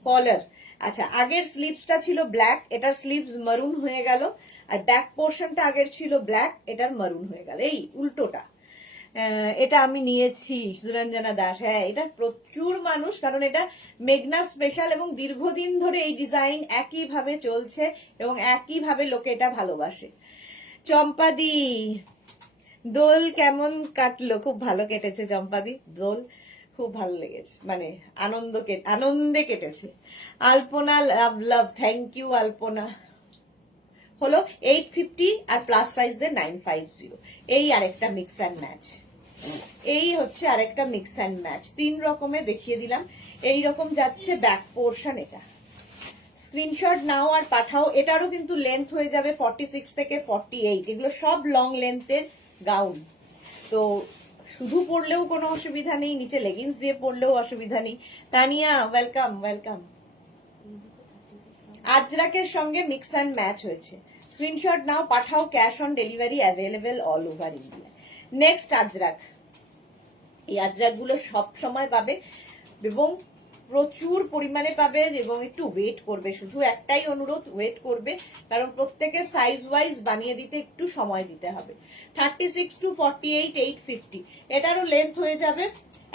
কলার। আচ্ছা আগের স্লিভসটা ছিল ব্ল্যাক, এটার স্লিভস মারুন হয়ে গেল, আর ব্যাক পোর্শনটা আগের ছিল ব্ল্যাক, এটার মারুন হয়ে গেল, এই উল্টোটা। এটা আমি নিয়েছি সুরঞ্জনা দাস, হ্যাঁ এটা প্রচুর মানুষ, কারণ এটা মেঘনা স্পেশাল এবং দীর্ঘদিন ধরে এই ডিজাইন একইভাবে চলছে এবং একইভাবে লোকে এটা ভালোবাসে। চম্পাদি দোল কেমন কাটলো? খুব ভালো কেটেছে চম্পাদি, দোল খুব ভালো লেগেছে, মানে আনন্দে কেটেছে। আলপনা লাভ লাভ, থ্যাংক ইউ আলপনা। হলো 850 আর প্লাস সাইজের 950। এই আরেকটা মিক্স অ্যান্ড ম্যাচ, এই হচ্ছে আরেকটা মিক্স অ্যান্ড ম্যাচ, 3 রকমের দেখিয়ে দিলাম। এই রকম যাচ্ছে ব্যাক পোর্শন, এটা স্ক্রিনশট নাও আর পাঠাও। এটারও কিন্তু লেন্থ হয়ে যাবে 46 থেকে 48, এগুলো সব লং লেন্থের গাউন। তো শুধু পরলেও কোনো অসুবিধা নেই, নিচে লেগিংস দিয়ে পরলেও অসুবিধা নেই। Tania welcome welcome. আজরাকের সঙ্গে মিক্স অ্যান্ড ম্যাচ হয়েছে, স্ক্রিনশট নাও পাঠাও, cash on delivery available all over India. Next Ajrak, এই আজরাক গুলো সব সময় পাবে এবং প্রচুর পরিমাণে পাবে এবং একটু ওয়েট করবে, শুধু একটাই অনুরোধ, ওয়েট করবে, কারণ প্রত্যেকের সাইজ ওয়াইজ বানিয়ে দিতে একটু সময় দিতে হবে। 36 to 48 850, এটারও লেন্থ হয়ে যাবে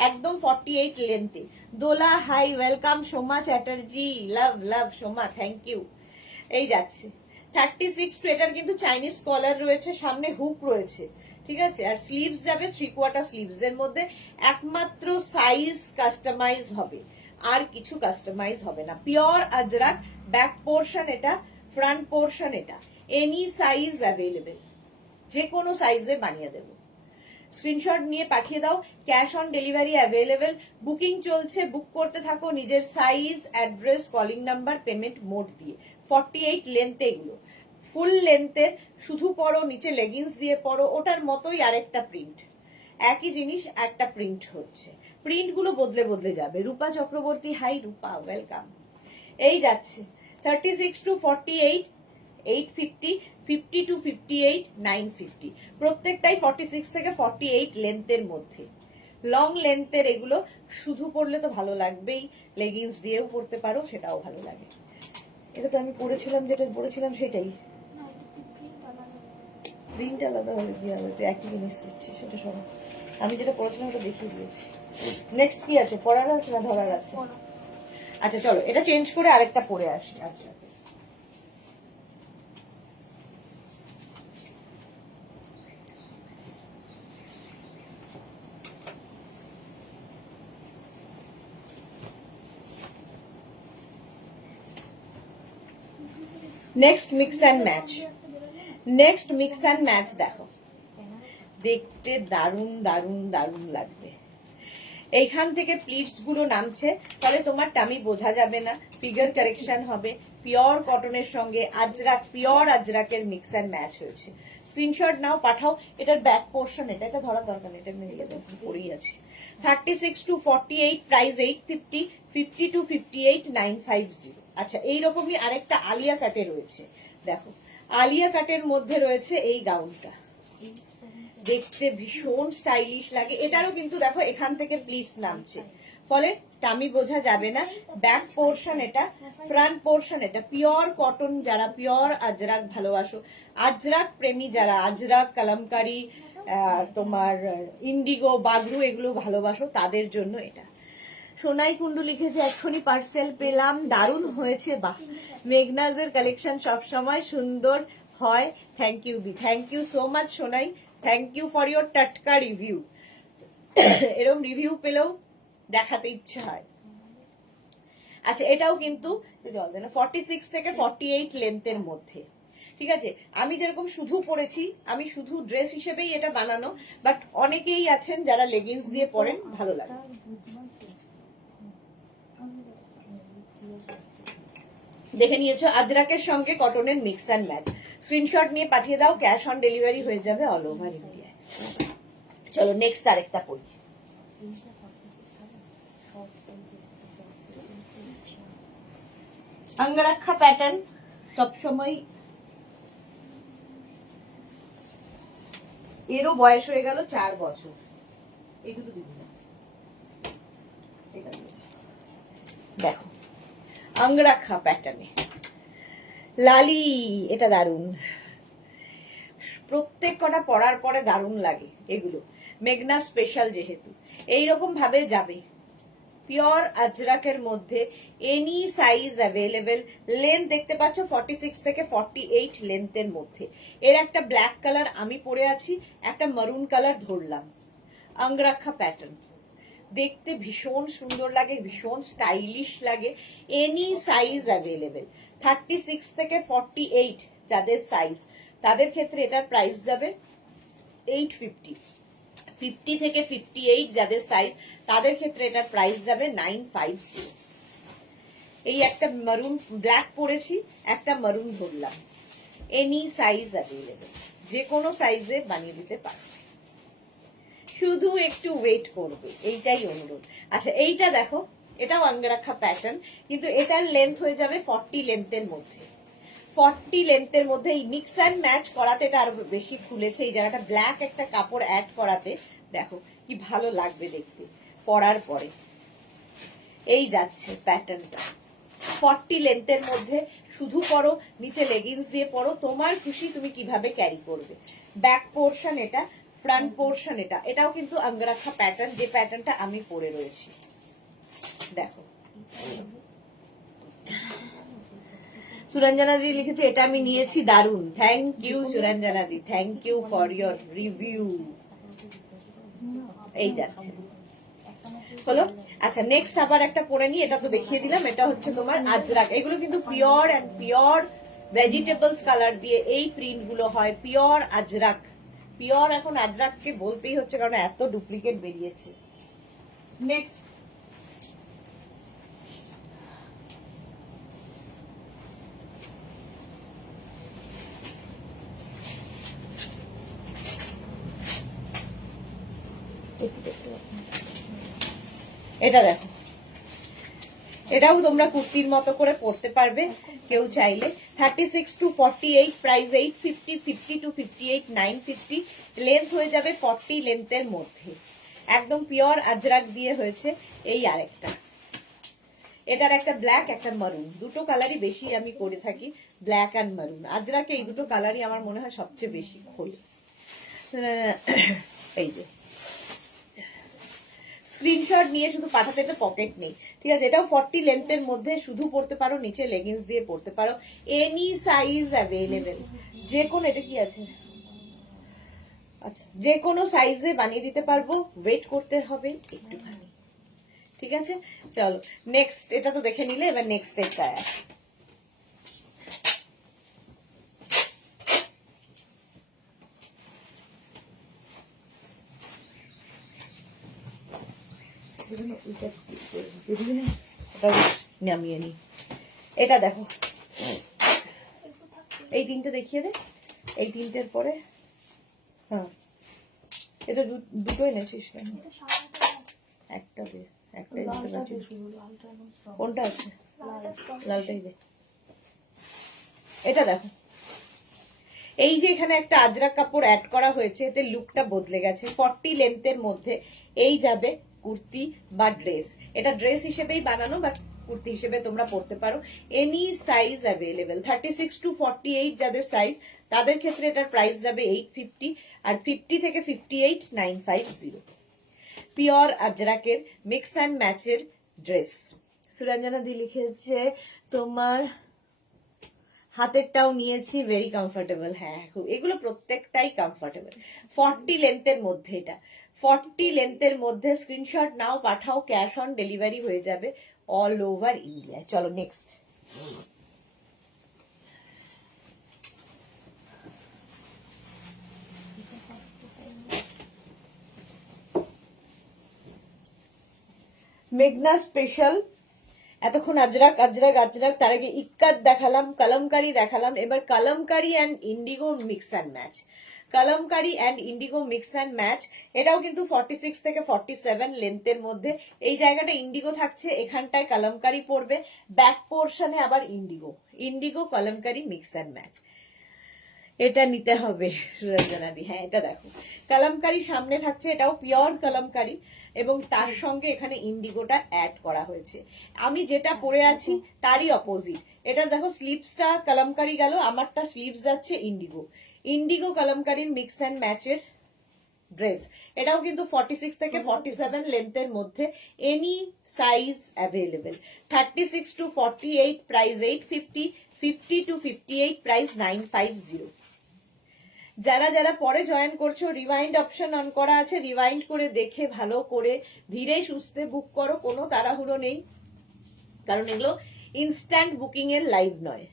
একদম 48 লেন্থে। Dola hi welcome, Soma Chatterjee love love Soma, thank you. এই যাচ্ছে 36 to, এটার কিন্তু চাইনিজ কলার রয়েছে, সামনে হুক রয়েছে, ঠিক আছে। আর স্লিভস যাবে 3/4 স্লিভস এর মধ্যে, একমাত্র সাইজ কাস্টমাইজ হবে, আর কিছু কাস্টমাইজ হবে না। পিওর আজরাক, ব্যাক পোর্শন এটা, ফ্রন্ট পোর্শন এটা, এনি সাইজ অ্যাভেলেবেল, যে কোনো সাইজে বানিয়ে দেব। স্ক্রিনশট নিয়ে পাঠিয়ে দাও, cash on delivery available. Booking চলছে, বুক করতে থাকো নিজের size, address, calling number, payment mode দিয়ে। 48 লেন্থে এগুলো, ফুল লেন্থের, শুধু পরো নিচে লেগিংস দিয়ে পরো, ওটার মতোই আরেকটা প্রিন্ট, একই জিনিস একটা প্রিন্ট হচ্ছে, প্রিন্ট গুলো বদলে বদলে যাবে। রূপা চক্রবর্তী হাই রূপা ওয়েলকাম। এই যাচ্ছে 36 to 48 850, 50 to 58 950, প্রত্যেকটাই 46 থেকে 48 লেন্থের মধ্যে, লং লেন্থের এগুলো। শুধু পরলে তো ভালো লাগবেই, লেগিংস দিয়েও পরতে পারো, সেটাও ভালো লাগে। এটা তো আমি পরেছিলাম, যেটা পরেছিলাম সেটাই, প্রিন্ট আলাদা হলে কি হবে, তো একই জিনিস দিচ্ছি, সেটা সব আমি যেটা পড়েছিলাম ওটা দেখিয়ে দিয়েছি। নেক্সট কি আছে, পড়ার আছে না ধরার আছে? আচ্ছা চলো এটা চেঞ্জ করে আরেকটা পরে আসি। আচ্ছা next mix and match, next mix and match দেখো, দেখতে দারুণ দারুণ দারুণ লাগবে। এইখান থেকে প্লিটস গুলো নামছে, তাহলে তোমার টামি বোঝা যাবে না, ফিগার কারেকশন হবে। পিওর কটনের সঙ্গে আজরাক, পিওর আজরাকের মিক্স অ্যান্ড ম্যাচ হয়েছে। স্ক্রিনশট নাও পাঠাও। এটার ব্যাক পোর্শন এটা, এটা ধরার দরকার নেই, এটা মিলে যাবে, পরেই আছে। 36 to 48 প্রাইস 850, 50 to 58 950। আচ্ছা এইরকমই আরেকটা আলিয়া কাটে রয়েছে, দেখো আলিয়া কাটের মধ্যে রয়েছে এই গাউনটা, দেখতে ভীষণ স্টাইলিশ লাগে। এটারও কিন্তু দেখো এখান থেকে প্লিটস নামছে, ফলে টামি বোঝা যাবে না। ব্যাক পোর্শন এটা, ফ্রন্ট পোর্শন এটা। পিওর কটন, যারা পিওর আজরাক ভালোবাসো, আজরাক প্রেমী যারা, আজরাক কালামকারী, তোমার ইন্ডিগো বাগরু এগুলো ভালোবাসো, তাদের জন্য এটা। সোনাই কুন্ডু লিখেছে এক্ষুনি পার্সেল পেলাম, দারুণ হয়েছে। বাহ, মেঘনাজের কালেকশন সবসময় সুন্দর হয়। থ্যাংক ইউ দি, thank you so much Sonai, thank you for your টাটকা রিভিউ। এরকম রিভিউ পেলেও দেখাতে ইচ্ছে হয়। আচ্ছা, এটাও কিন্তু 46 থেকে 48 লেন্থের মধ্যে। ঠিক আছে, আমি যেরকম শুধু পরেছি, আমি শুধু ড্রেস হিসেবেই এটা বানানো, বাট অনেকেই আছেন যারা লেগিংস দিয়ে পরেন, ভালো লাগে। দেখে নিয়েছো আজরাকের সঙ্গে কটনের মিক্স অ্যান্ড ম্যাচ। স্ক্রিনশট নিয়ে পাঠিয়ে দাও, ক্যাশ অন ডেলিভারি হয়ে যাবে অল ওভার ইন্ডিয়ায়। চলো নেক্সট আরেকটা পড়ি। অঙ্গরাক্ষা প্যাটার্ন সবসময়, এরও বয়স হয়ে গেল 4 বছর। এই দুটো দিদি দেখো, অঙ্গরাক্ষা প্যাটার্নে লালি, এটা দারুন। প্রত্যেক কটা পরার পরে দারুণ লাগে এগুলো, মেঘনা স্পেশাল যেহেতু। এইরকম ভাবে যাবে, পিওর আজরাকের মধ্যে, এনি সাইজ অ্যাভেলেবেল। লেন্থ দেখতে পাচ্ছ 46 থেকে 48 লেন্থের মধ্যে। এর একটা ব্ল্যাক কালার আমি পরে আছি, একটা মারুন কালার ধরলাম। অঙ্গরাক্ষা প্যাটার্ন দেখতে ভীষণ সুন্দর লাগে, ভীষণ স্টাইলিশ লাগে। Any size available. 36 থেকে 48 যাদের সাইজ, তাদের ক্ষেত্রে এটার প্রাইস যাবে 850। 50 থেকে 58 যাদের সাইজ, তাদের ক্ষেত্রে এটার প্রাইস যাবে 950। এই একটা মারুন ব্ল্যাক পরেছি, একটা মারুন ধরলাম। এনি সাইজ অ্যাভেলেবেল, যে কোনো সাইজে বানিয়ে দিতে পারবে, শুধু একটু ওয়েট করবে, এইটাই অনুরোধ। আচ্ছা, এইটা দেখো, এটাও অঙ্গরাক্ষা প্যাটার্ন, কিন্তু এটার লেন্থ হয়ে যাবে 40 লেন্থের মধ্যে। 40 লেন্থের মধ্যে এই মিক্স অ্যান্ড ম্যাচ করাতে এটা আরো বেশি খুলেছে। এই জায়গাটা ব্ল্যাক একটা কাপড় অ্যাড করাতে দেখো কি ভালো লাগবে দেখতে পরার পরে। এই যাচ্ছে প্যাটার্নটা 40 লেন্থের মধ্যে, শুধু পরো, নিচে লেগিংস দিয়ে পরো, তোমার খুশি তুমি কিভাবে ক্যারি করবে। ব্যাক পোর্শন এটা, ফ্রন্ট পোর্শন এটা। এটাও কিন্তু অঙ্গরাক্ষা প্যাটার্ন, যে প্যাটার্নটা আমি পরে রয়েছি। দেখো, সুরঞ্জনা জি লিখেছে এটা আমি নিয়েছি, দারুন। থ্যাংক ইউ সুরঞ্জনা দি, thank you for your review. এই যাচ্ছে হলো। আচ্ছা, নেক্সট আবার একটা পরে নি, এটা তো দেখিয়ে দিলাম। এটা হচ্ছে তোমার আজরাক। এগুলো কিন্তু pure and pure vegetables colour দিয়ে এই প্রিন্ট গুলো হয়, পিওর আজরাক। পিওর এখন আজরাককে বলতেই হচ্ছে, কারণ এত ডুপ্লিকেট বেরিয়েছে। নেক্সট এটা দেখো, এটাও তোমরা কুর্তির মতো করে পরতে পারবে কেউ চাইলে। 36 to 48 প্রাইস 850, 50 to 58 950। লেন্থ হয়ে যাবে 40 লেন্থের মধ্যে, একদম পিওর আজরাক দিয়ে হয়েছে। এই আরেকটা, এটার একটা ব্ল্যাক একটা মারুন, দুটো কালারই বেশি আমি করে থাকি, ব্ল্যাক অ্যান্ড মারুন। আজরাকে এই দুটো কালারই আমার মনে হয় সবচেয়ে বেশি খোলে। এই যে স্ক্রিনশট নিয়ে শুধু পাঠাতে, একটা পকেট নেই, ঠিক আছে। এটাও 40 লেন্থের মধ্যে, শুধু পরতে পারো, নিচে লেগিংস দিয়ে পরতে পারো। এনি সাইজ অ্যাভেলেবেল, যে কোনো, এটা কি আছে, আচ্ছা, যে কোনো সাইজে বানিয়ে দিতে পারবো। ওয়েট করতে হবে একটুখানি, ঠিক আছে। চলো নেক্সট, এটা তো দেখে নিলে, এবার নেক্সট এটা নামিয়ে নি। এটা দেখো, এই তিনটে দেখিয়ে দে, এই তিনটের পরে, হ্যাঁ এটা দুটো এনেছিস কেন? একটা দে, একটাই দিতে পারছিস। কোনটা আছে? লালটাই দে। এটা দেখো, এই যে এখানে একটা আজরাক কাপড় অ্যাড করা হয়েছে, এতে লুকটা বদলে গেছে। 40 লেন্থের মধ্যে এই যাবে কুর্তি বা ড্রেস। এটা ড্রেস হিসেবেই বানানো, বাট কুর্তি হিসেবে তোমরা পরতে পারো। এনি সাইজ অ্যাভেলেবেল, 36 to 48 যাদের সাইজ তাদের ক্ষেত্রে এটার প্রাইস যাবে 850, আর 50 থেকে 58 950। পিওর আজরাকের মিক্স অ্যান্ড ম্যাচের ড্রেস। সুরঞ্জনা দি লিখেছে তোমার হাতেরটাও নিয়েছি, ভেরি কমফোর্টেবল। হ্যাঁ, এগুলো প্রত্যেকটাই কমফোর্টেবল। 40 লেন্থের মধ্যে, এটা 40 লেন্থের মধ্যে। স্ক্রিনশট নাও, পাঠাও, ক্যাশ অন ডেলিভারি হয়ে যাবে অল ওভার ইন্ডিয়া। চলো নেক্সট। মেঘনা স্পেশাল। এতক্ষণ আজরাক আজরাক আজরাক, তার আগে ইক্কাত দেখালাম, কলমকারি দেখালাম, এবার kalamkari and Indigo mix and match. Kalamkari and Indigo mix and match, এটাও কিন্তু 46 থেকে 47 লেন্থের মধ্যে। এই জায়গাটা ইন্ডিগো থাকছে, এখানটায় কলমকারি পড়বে, ব্যাক পোর্শনে আবার Indigo. Indigo kalamkari mix and match, এটা নিতে হবে সুরঞ্জনা দি। হ্যাঁ, এটা দেখো কলমকারি সামনে থাকছে, এটাও পিওর কলমকারি, এবং তার সঙ্গে এখানে ইন্ডিগোটা অ্যাড করা হয়েছে। আমি যেটা পরে আছি তারই অপোজিট। এটার দেখো স্লিভসটা কলমকারি গেল, আমারটা স্লিভস যাচ্ছে ইন্ডিগো। ইন্ডিগো কলমকারির মিক্স অ্যান্ড ম্যাচের ড্রেস, এটাও কিন্তু 46 থেকে 47 লেন্থের মধ্যে। Any size available. 36 to 48 price 850, 50 to 58 price 950। যারা যারা পরে জয়েন করছো, রিওয়াইন্ড অপশন অন করা আছে, রিওয়াইন্ড করে দেখে ভালো করে ধীরে সুস্থে বুক করো, কোনো তাড়াহুড়ো নেই, কারণ এগুলো ইনস্ট্যান্ট বুকিং এর লাইভ নয়।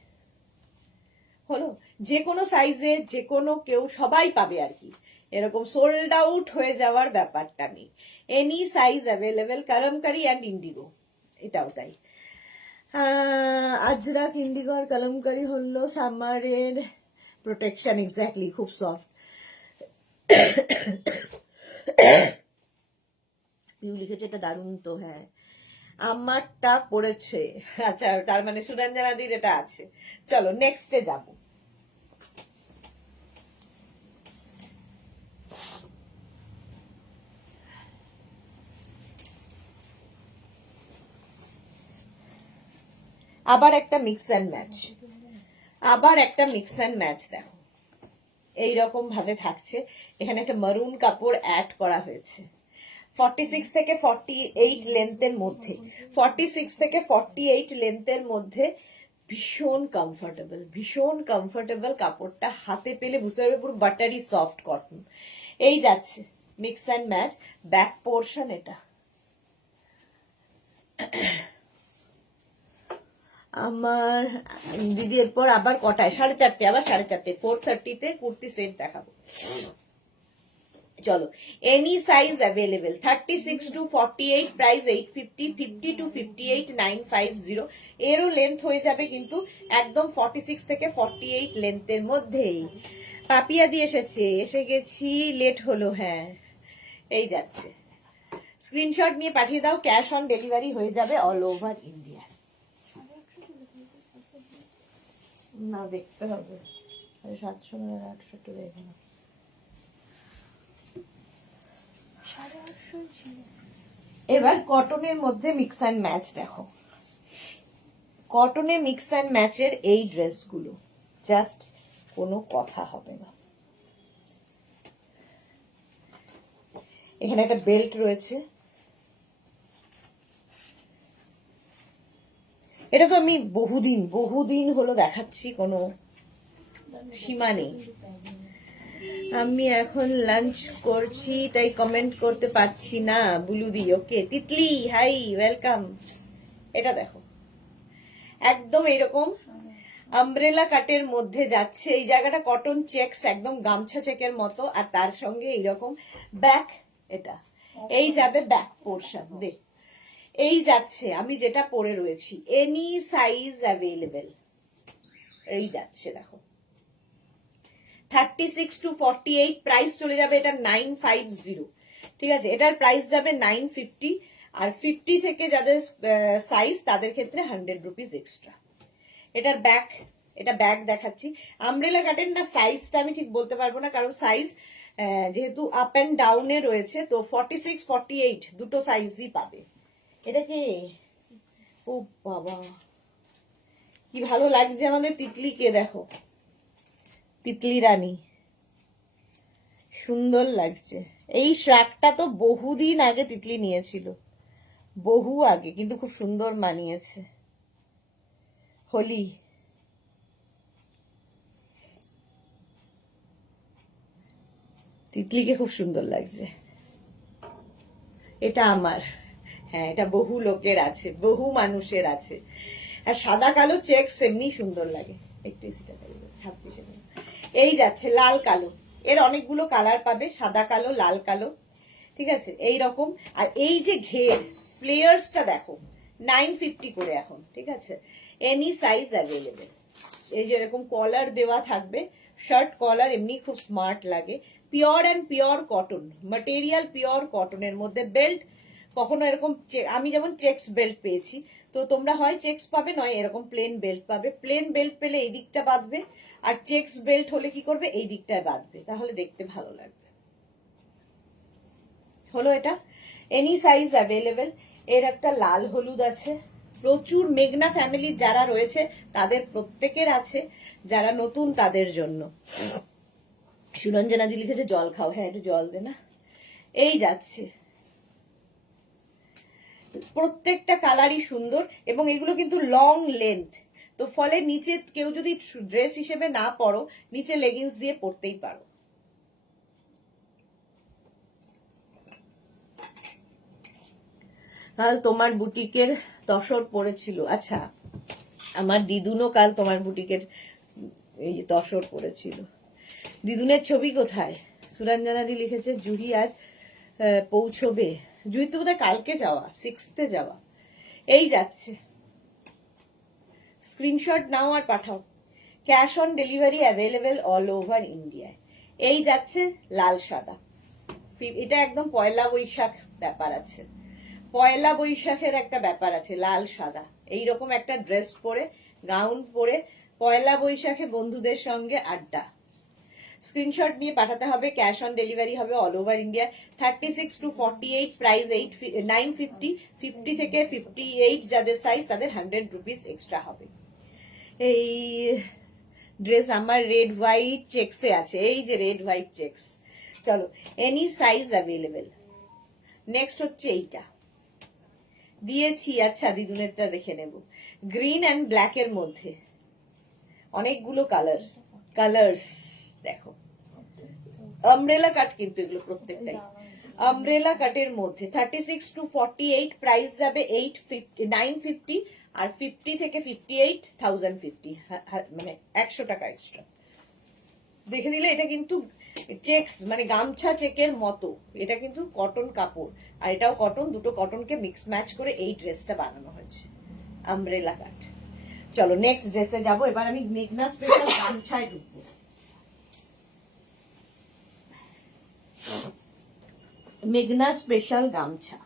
হলো, যে কোনো সাইজে যে কোনো কেউ সবাই পাবে আর কি, এরকম সোল্ড আউট হয়ে যাওয়ার ব্যাপারটা নেই। Any size available, kalamkari and Indigo, এটাও তাই। আজরাক, ইন্ডিগো আর কলমকারি হলো সামারের প্রোটেকশন। এক্স্যাক্টলি, খুব সফট। পিউ লিখেছে এটা দারুণ তো। হ্যাঁ, আমারটা পড়েছে। আচ্ছা, তার মানে সুরঞ্জনাদির এটা আছে। চলো নেক্সটে যাব। আবার একটা মিক্স অ্যান্ড ম্যাচ, আবার একটা মিক্স অ্যান্ড ম্যাচ দেখো, এইরকম ভাবে থাকছে। এখানে একটা মারুন কাপড় অ্যাড করা হয়েছে। 46 থেকে 48 লেন্থের মধ্যে, 46 থেকে 48 লেন্থের মধ্যে। ভীষণ কমফোর্টেবল, ভীষণ কমফোর্টেবল। কাপড়টা হাতে পেলে বুঝতে পারবে পুরো বাটারি সফট কটন। এই যাচ্ছে mix and match. Back portion এটা। আমার দিদি এরপর আবার কটায়? 4:30, আবার 4:30, 4:30-তে কুর্তি সেট দেখাবো। চলো, any size available. 36 to 48 price 850, 50 to 58 950। এরও লেন্থ হয়ে যাবে কিন্তু একদম 46 থেকে 48 লেন্থের মধ্যেই। পাপিয়া দিয়ে এসে গেছি, লেট হলো। হ্যাঁ, এই যাচ্ছে। স্ক্রিনশট নিয়ে পাঠিয়ে দাও, ক্যাশ অন ডেলিভারি হয়ে যাবে অল ওভার ইন্ডিয়া। না, দেখতে হবে 700 না 800 দেখে না। এবার কটনের মধ্যে মিক্স অ্যান্ড ম্যাচ দেখো। কটনে মিক্স অ্যান্ড ম্যাচের এই ড্রেসগুলো জাস্ট কোনো কথা হবে না। এখানে একটা বেল্ট রয়েছে, এটা তো আমি বহুদিন হলো দেখাচ্ছি, কোনো সীমা নেই। আমি এখন লাঞ্চ করছি তাই কমেন্ট করতে পারছি না বুলুদি। ওকে তিতলি, হাই, ওয়েলকাম। এটা দেখো একদম এরকম আমব্রেলা কাটের মধ্যে যাচ্ছে। এই জায়গাটা কটন চেকস, একদম গামছা চেকের মতো, আর তার সঙ্গে এইরকম ব্যাক। এটা এই যাবে ব্যাক পোর্শন, দেখ এই যাচ্ছে। আমি যেটা পরে রয়েছি, এনি সাইজ অ্যাভেলেবেল, এই যাচ্ছে দেখো। 36 to 48 প্রাইস চলে যাবে এটা 950। ঠিক আছে, এটার প্রাইস যাবে 950, আর 50 থেকে যাদের সাইজ তাদের ক্ষেত্রে 100 রুপিস এক্সট্রা। এটার ব্যাক, এটা ব্যাক দেখাচ্ছি। আমব্রেলা কাটেন না সাইজটা আমি ঠিক বলতে পারবো না, কারণ সাইজ যেহেতু আপ অ্যান্ড ডাউনে রয়েছে তো 46 48 দুটো সাইজই পাবে। এটাকে ও বাবা কি ভালো লাগছে আমাদের তিতলিকে, দেখো তিতলি রানী সুন্দর লাগছে। এই শ্রাকটা তো বহুদিন আগে তিতলি নিয়েছিল, বহু আগে, কিন্তু খুব সুন্দর মানিয়েছে। হোলি তিতলিকে খুব সুন্দর লাগছে। এটা আমার, হ্যাঁ এটা বহু লোকের আছে, বহু মানুষের আছে। আর সাদা কালো চেকস এমনি সুন্দর লাগে। একটু 26 এই যাচ্ছে লাল কালো, এর অনেকগুলো কালার পাবে, সাদা কালো লাল কালো, ঠিক আছে এই রকম। আর এই যে ঘের ফ্লেয়ার্সটা দেখো 950 করে এখন, ঠিক আছে এনি সাইজ অ্যাভেলেবেল। এই যে এরকম কলার দেওয়া থাকবে, শার্ট কলার এমনি খুব স্মার্ট লাগে। Pure and pure cotton material, pure কটনের মধ্যে বেল্ট কখনো এরকম, আমি যেমন চেক্স বেল্ট পেয়েছি, তো তোমরা হয় চেক্স পাবে নয় এরকম প্লেন বেল্ট পাবে। প্লেন বেল্ট পেলে এই দিকটা বাঁধবে, আর চেক্স বেল্ট হলে কি করবে এই দিকটায় বাঁধবে, তাহলে দেখতে ভালো লাগবে। হলো এটা এনি সাইজ অ্যাভেলেবেল। এর একটা লাল হলুদ আছে, প্রচুর মেঘনা ফ্যামিলির যারা রয়েছে তাদের প্রত্যেকের আছে, যারা নতুন তাদের জন্য। সুরঞ্জনাদি লিখেছে জল খাও, হ্যাঁ একটু জল দে না। এই যাচ্ছে প্রত্যেকটা কালারই সুন্দর, এবং এগুলো কিন্তু লং লেন্থ, তো ফলে নিচে কেউ যদি ড্রেস হিসেবে না পরো, নিচে লেগিংস দিয়ে পরতেই পারো। কাল তোমার বুটিকের তসর পড়েছিল, আচ্ছা আমার দিদুনও কাল তোমার বুটিকের এই তসর পড়েছিল। দিদুনের ছবি কোথায়? সুরঞ্জনাদি লিখেছে জুহি আজ পৌঁছবে। জুহি তো বোধহয় কালকে যাওয়া, 6th যাওয়া। এই যাচ্ছে, স্ক্রিনশট নাও আর পাঠাও। Cash on delivery available all over ইন্ডিয়ায়। এই যাচ্ছে লাল সাদা, এটা একদম পয়লা বৈশাখ ব্যাপার আছে, পয়লা বৈশাখের একটা ব্যাপার আছে। লাল সাদা এইরকম একটা ড্রেস পরে, গাউন পরে পয়লা বৈশাখে বন্ধুদের সঙ্গে আড্ডা। স্ক্রিনশট নিয়ে পাঠাতে হবে, ক্যাশ অন ডেলিভারি হবে all over India. 36 to 48 price 950, 50 থেকে 58 যাদের সাইজ তাদের 100 রুপিস এক্সট্রা হবে। এই ড্রেস আমার রেড হোয়াইট চেক্সে আছে, এই যে রেড হোয়াইট চেক্স। চলো এনি সাইজ অ্যাভেলেবেল। নেক্সট হচ্ছে এইটা দিয়েছি, আচ্ছা দিদুনেরটা দেখে নেব। গ্রিন অ্যান্ড ব্ল্যাক এর মধ্যে অনেকগুলো কালার্স দেখো, আমব্রেলা কাট, কিন্তু এগুলো প্রত্যেকটাই আমব্রেলা কাটের মধ্যে। 36 to 48 প্রাইস যাবে 950, আর 50 থেকে 58 1050, মানে 100 টাকা এক্সট্রা। দেখে দিলে এটা কিন্তু চেক্স মানে গামছা চেকের মতো, এটা কিন্তু কটন কাপড়, আর এটাও কটন, দুটো কটনকে মিক্স ম্যাচ করে এই ড্রেসটা বানানো হয়েছে আমব্রেলা কাট। চলো নেক্সট ড্রেসে যাবো, এবার আমি মেঘনা স্পেশাল গামছায় ঢুকবো। মেঘনা স্পেশাল গামছা,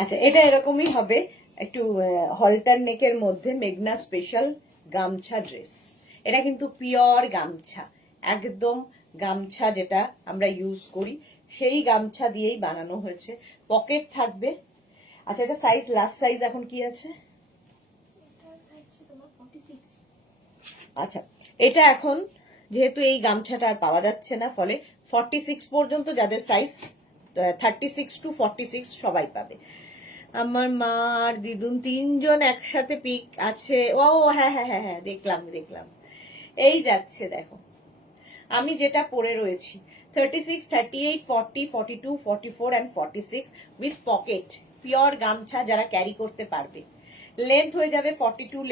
আচ্ছা এটা এরকমই হবে, একটু হলটার নেকের মধ্যে মেঘনা স্পেশাল গামছা ড্রেস। এটা কিন্তু পিওর গামছা, একদম গামছা যেটা আমরা ইউজ করি সেই গামছা দিয়েই বানানো হয়েছে, পকেট থাকবে। আচ্ছা এটা সাইজ, লাস্ট সাইজ এখন কি আছে? আচ্ছা এটা এখন যেহেতু এই গামছাটা আর পাওয়া যাচ্ছে না, ফলে 46 পর্যন্ত যাদের সাইজ 36 to 46 সবাই পাবে। আমার মা আর দিদুন তিনজন একসাথে পিক আছে। ও হ্যাঁ হ্যাঁ হ্যাঁ হ্যাঁ দেখলাম। এই যাচ্ছে দেখো আমি যেটা পরে রয়েছি 36, 38, 40, 42, 44 and 46 উইথ পকেট, পিওর গামছা যারা ক্যারি করতে পারবে। লেন্থ হয়ে যাবে 42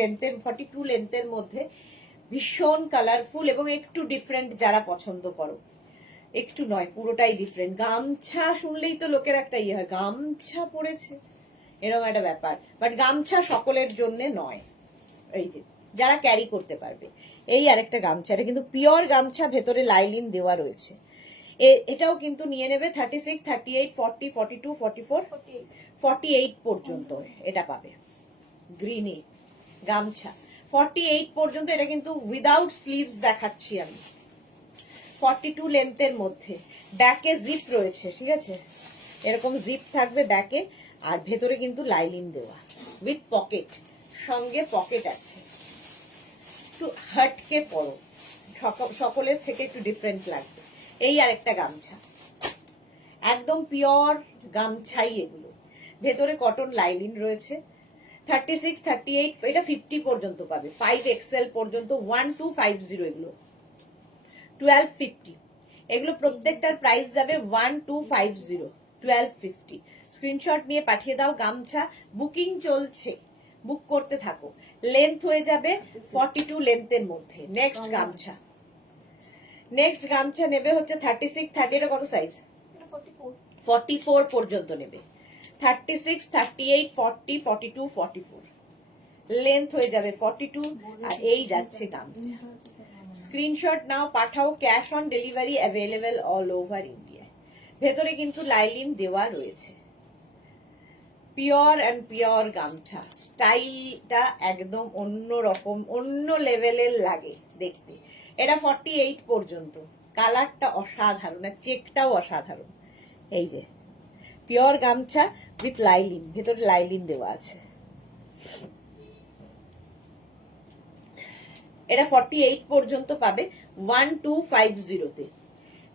লেন্থের মধ্যে, ভীষণ কালারফুল এবং একটু ডিফারেন্ট যারা পছন্দ করো, একটু নয় পুরোটাই ডিফারেন্ট। গামছা শুনলেই তো লোকের একটা ইয়ে হয়, গামছা পরেছে এরকম একটা ব্যাপার, বাট গামছা সকলের জন্য নয়, এই যে যারা ক্যারি করতে পারবে। এই আরেকটা গামছা, এটা কিন্তু পিওর গামছা, ভেতরে লাইলিন দেওয়া রয়েছে। এটাও কিন্তু নিয়ে নেবে 36, 38, 40, 42, 44, 48 পর্যন্ত এটা পাবে। গ্রিনে গামছা 48 পর্যন্ত, এটা কিন্তু উইদাউট স্লিভস দেখাচ্ছি আমি। 42 লেন্থের মধ্যে, ব্যাকে জিপ রয়েছে, ঠিক আছে, এরকম জিপ থাকবে ব্যাকে, আর ভেতরে কিন্তু লাইলিন দেওয়া উইথ পকেট, সঙ্গে পকেট আছে। একটু হাটকে পরো, সকলের থেকে একটু ডিফারেন্ট লাগবে। এই আর একটা গামছা, একদম পিওর গামছাই এগুলো, ভেতরে কটন লাইলিন রয়েছে। 36, 38, এটা 50 পর্যন্ত পাবে, 5XL পর্যন্ত, 1250 এগুলো, 1250 এগুলো প্রত্যেকটার প্রাইস যাবে 1250, 1250। স্ক্রিনশট নিয়ে পাঠিয়ে দাও। গামছা বুকিং চলছে, বুক করতে থাকো। লেন্থ হয়ে যাবে 42 লেন্থের মধ্যে। নেক্সট গামছা নেবে হচ্ছে 36, 30, এটা কত সাইজ? 44 পর্যন্ত নেবে। 36, 38, 40, 42, 44 লেন্থ হয়ে যাবে 42। আর এই যাচ্ছে গামছা। স্ক্রিনশট নাও, পাঠাও। Cash on delivery available all over India. ভেতরে কিন্তু লাইলিন দেওয়া রয়েছে। পিওর অ্যান্ড পিওর গামছা, স্টাইলটা একদম অন্য রকম, অন্য লেভেলের লাগে দেখতে। এটা 48 পর্যন্ত, কালারটা অসাধারণ, আর চেকটাও অসাধারণ। এই যে পিওর গামছা উইথ লাইলিন, ভেতরে লাইলিন দেওয়া আছে। এটা 48 পর্যন্ত পাবে 1250-তে,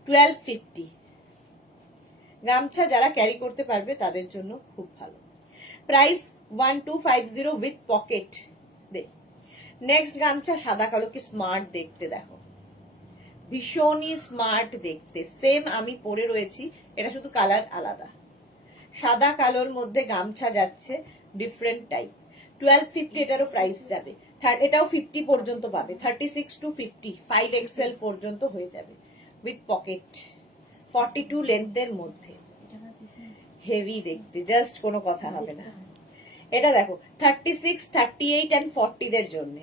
1250। গামছা যারা ক্যারি করতে পারবে তাদের জন্য খুব ভালো। Price 1250 with pocket. নেক্সট গামছা সাদা কালো, কি স্মার্ট দেখতে, দেখো ভীষণই স্মার্ট দেখতে। সেম আমি পরে রয়েছি, এটা শুধু কালার আলাদা। সাদা কালোর মধ্যে গামছা যাচ্ছে ডিফারেন্ট টাইপ, 1250 এটারও প্রাইস যাবে। এটাও 50 পর্যন্ত পাবে, 36 to 50, 5XL পর্যন্ত হয়ে যাবে উইথ পকেট, 42 লেন্থের মধ্যে। হেভি দেখতে, জাস্ট কোনো কথা হবে না। এটা দেখো 36, 38 and 40 দের জন্য,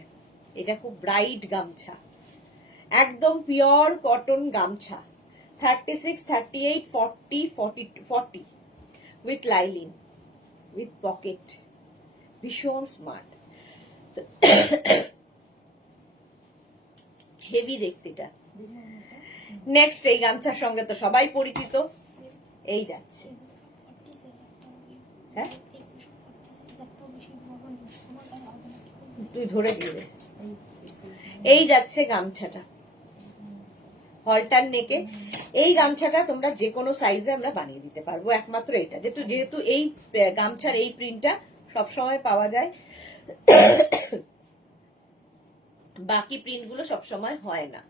এটা খুব ব্রাইট গামছা, একদম পিওর কটন গামছা। 36, 38, 40, 40 উইথ লাইলিন, উইথ পকেট, ভীষণ স্মার্ট, হেভি দেখতে এটা। নেক্সট এই গামছার সঙ্গে তো সবাই পরিচিত, এই যাচ্ছে, হ্যাঁ তুই ধরে দিবে, এই যাচ্ছে গামছাটা হলটার নেকে। এই গামছাটা তোমরা যে কোনো সাইজে আমরা বানিয়ে দিতে পারবো, একমাত্র এটা যেহেতু এই গামছার এই প্রিন্টটা সবসময় পাওয়া যায়, বাকি প্রিন্টগুলো সবসময় হয় না।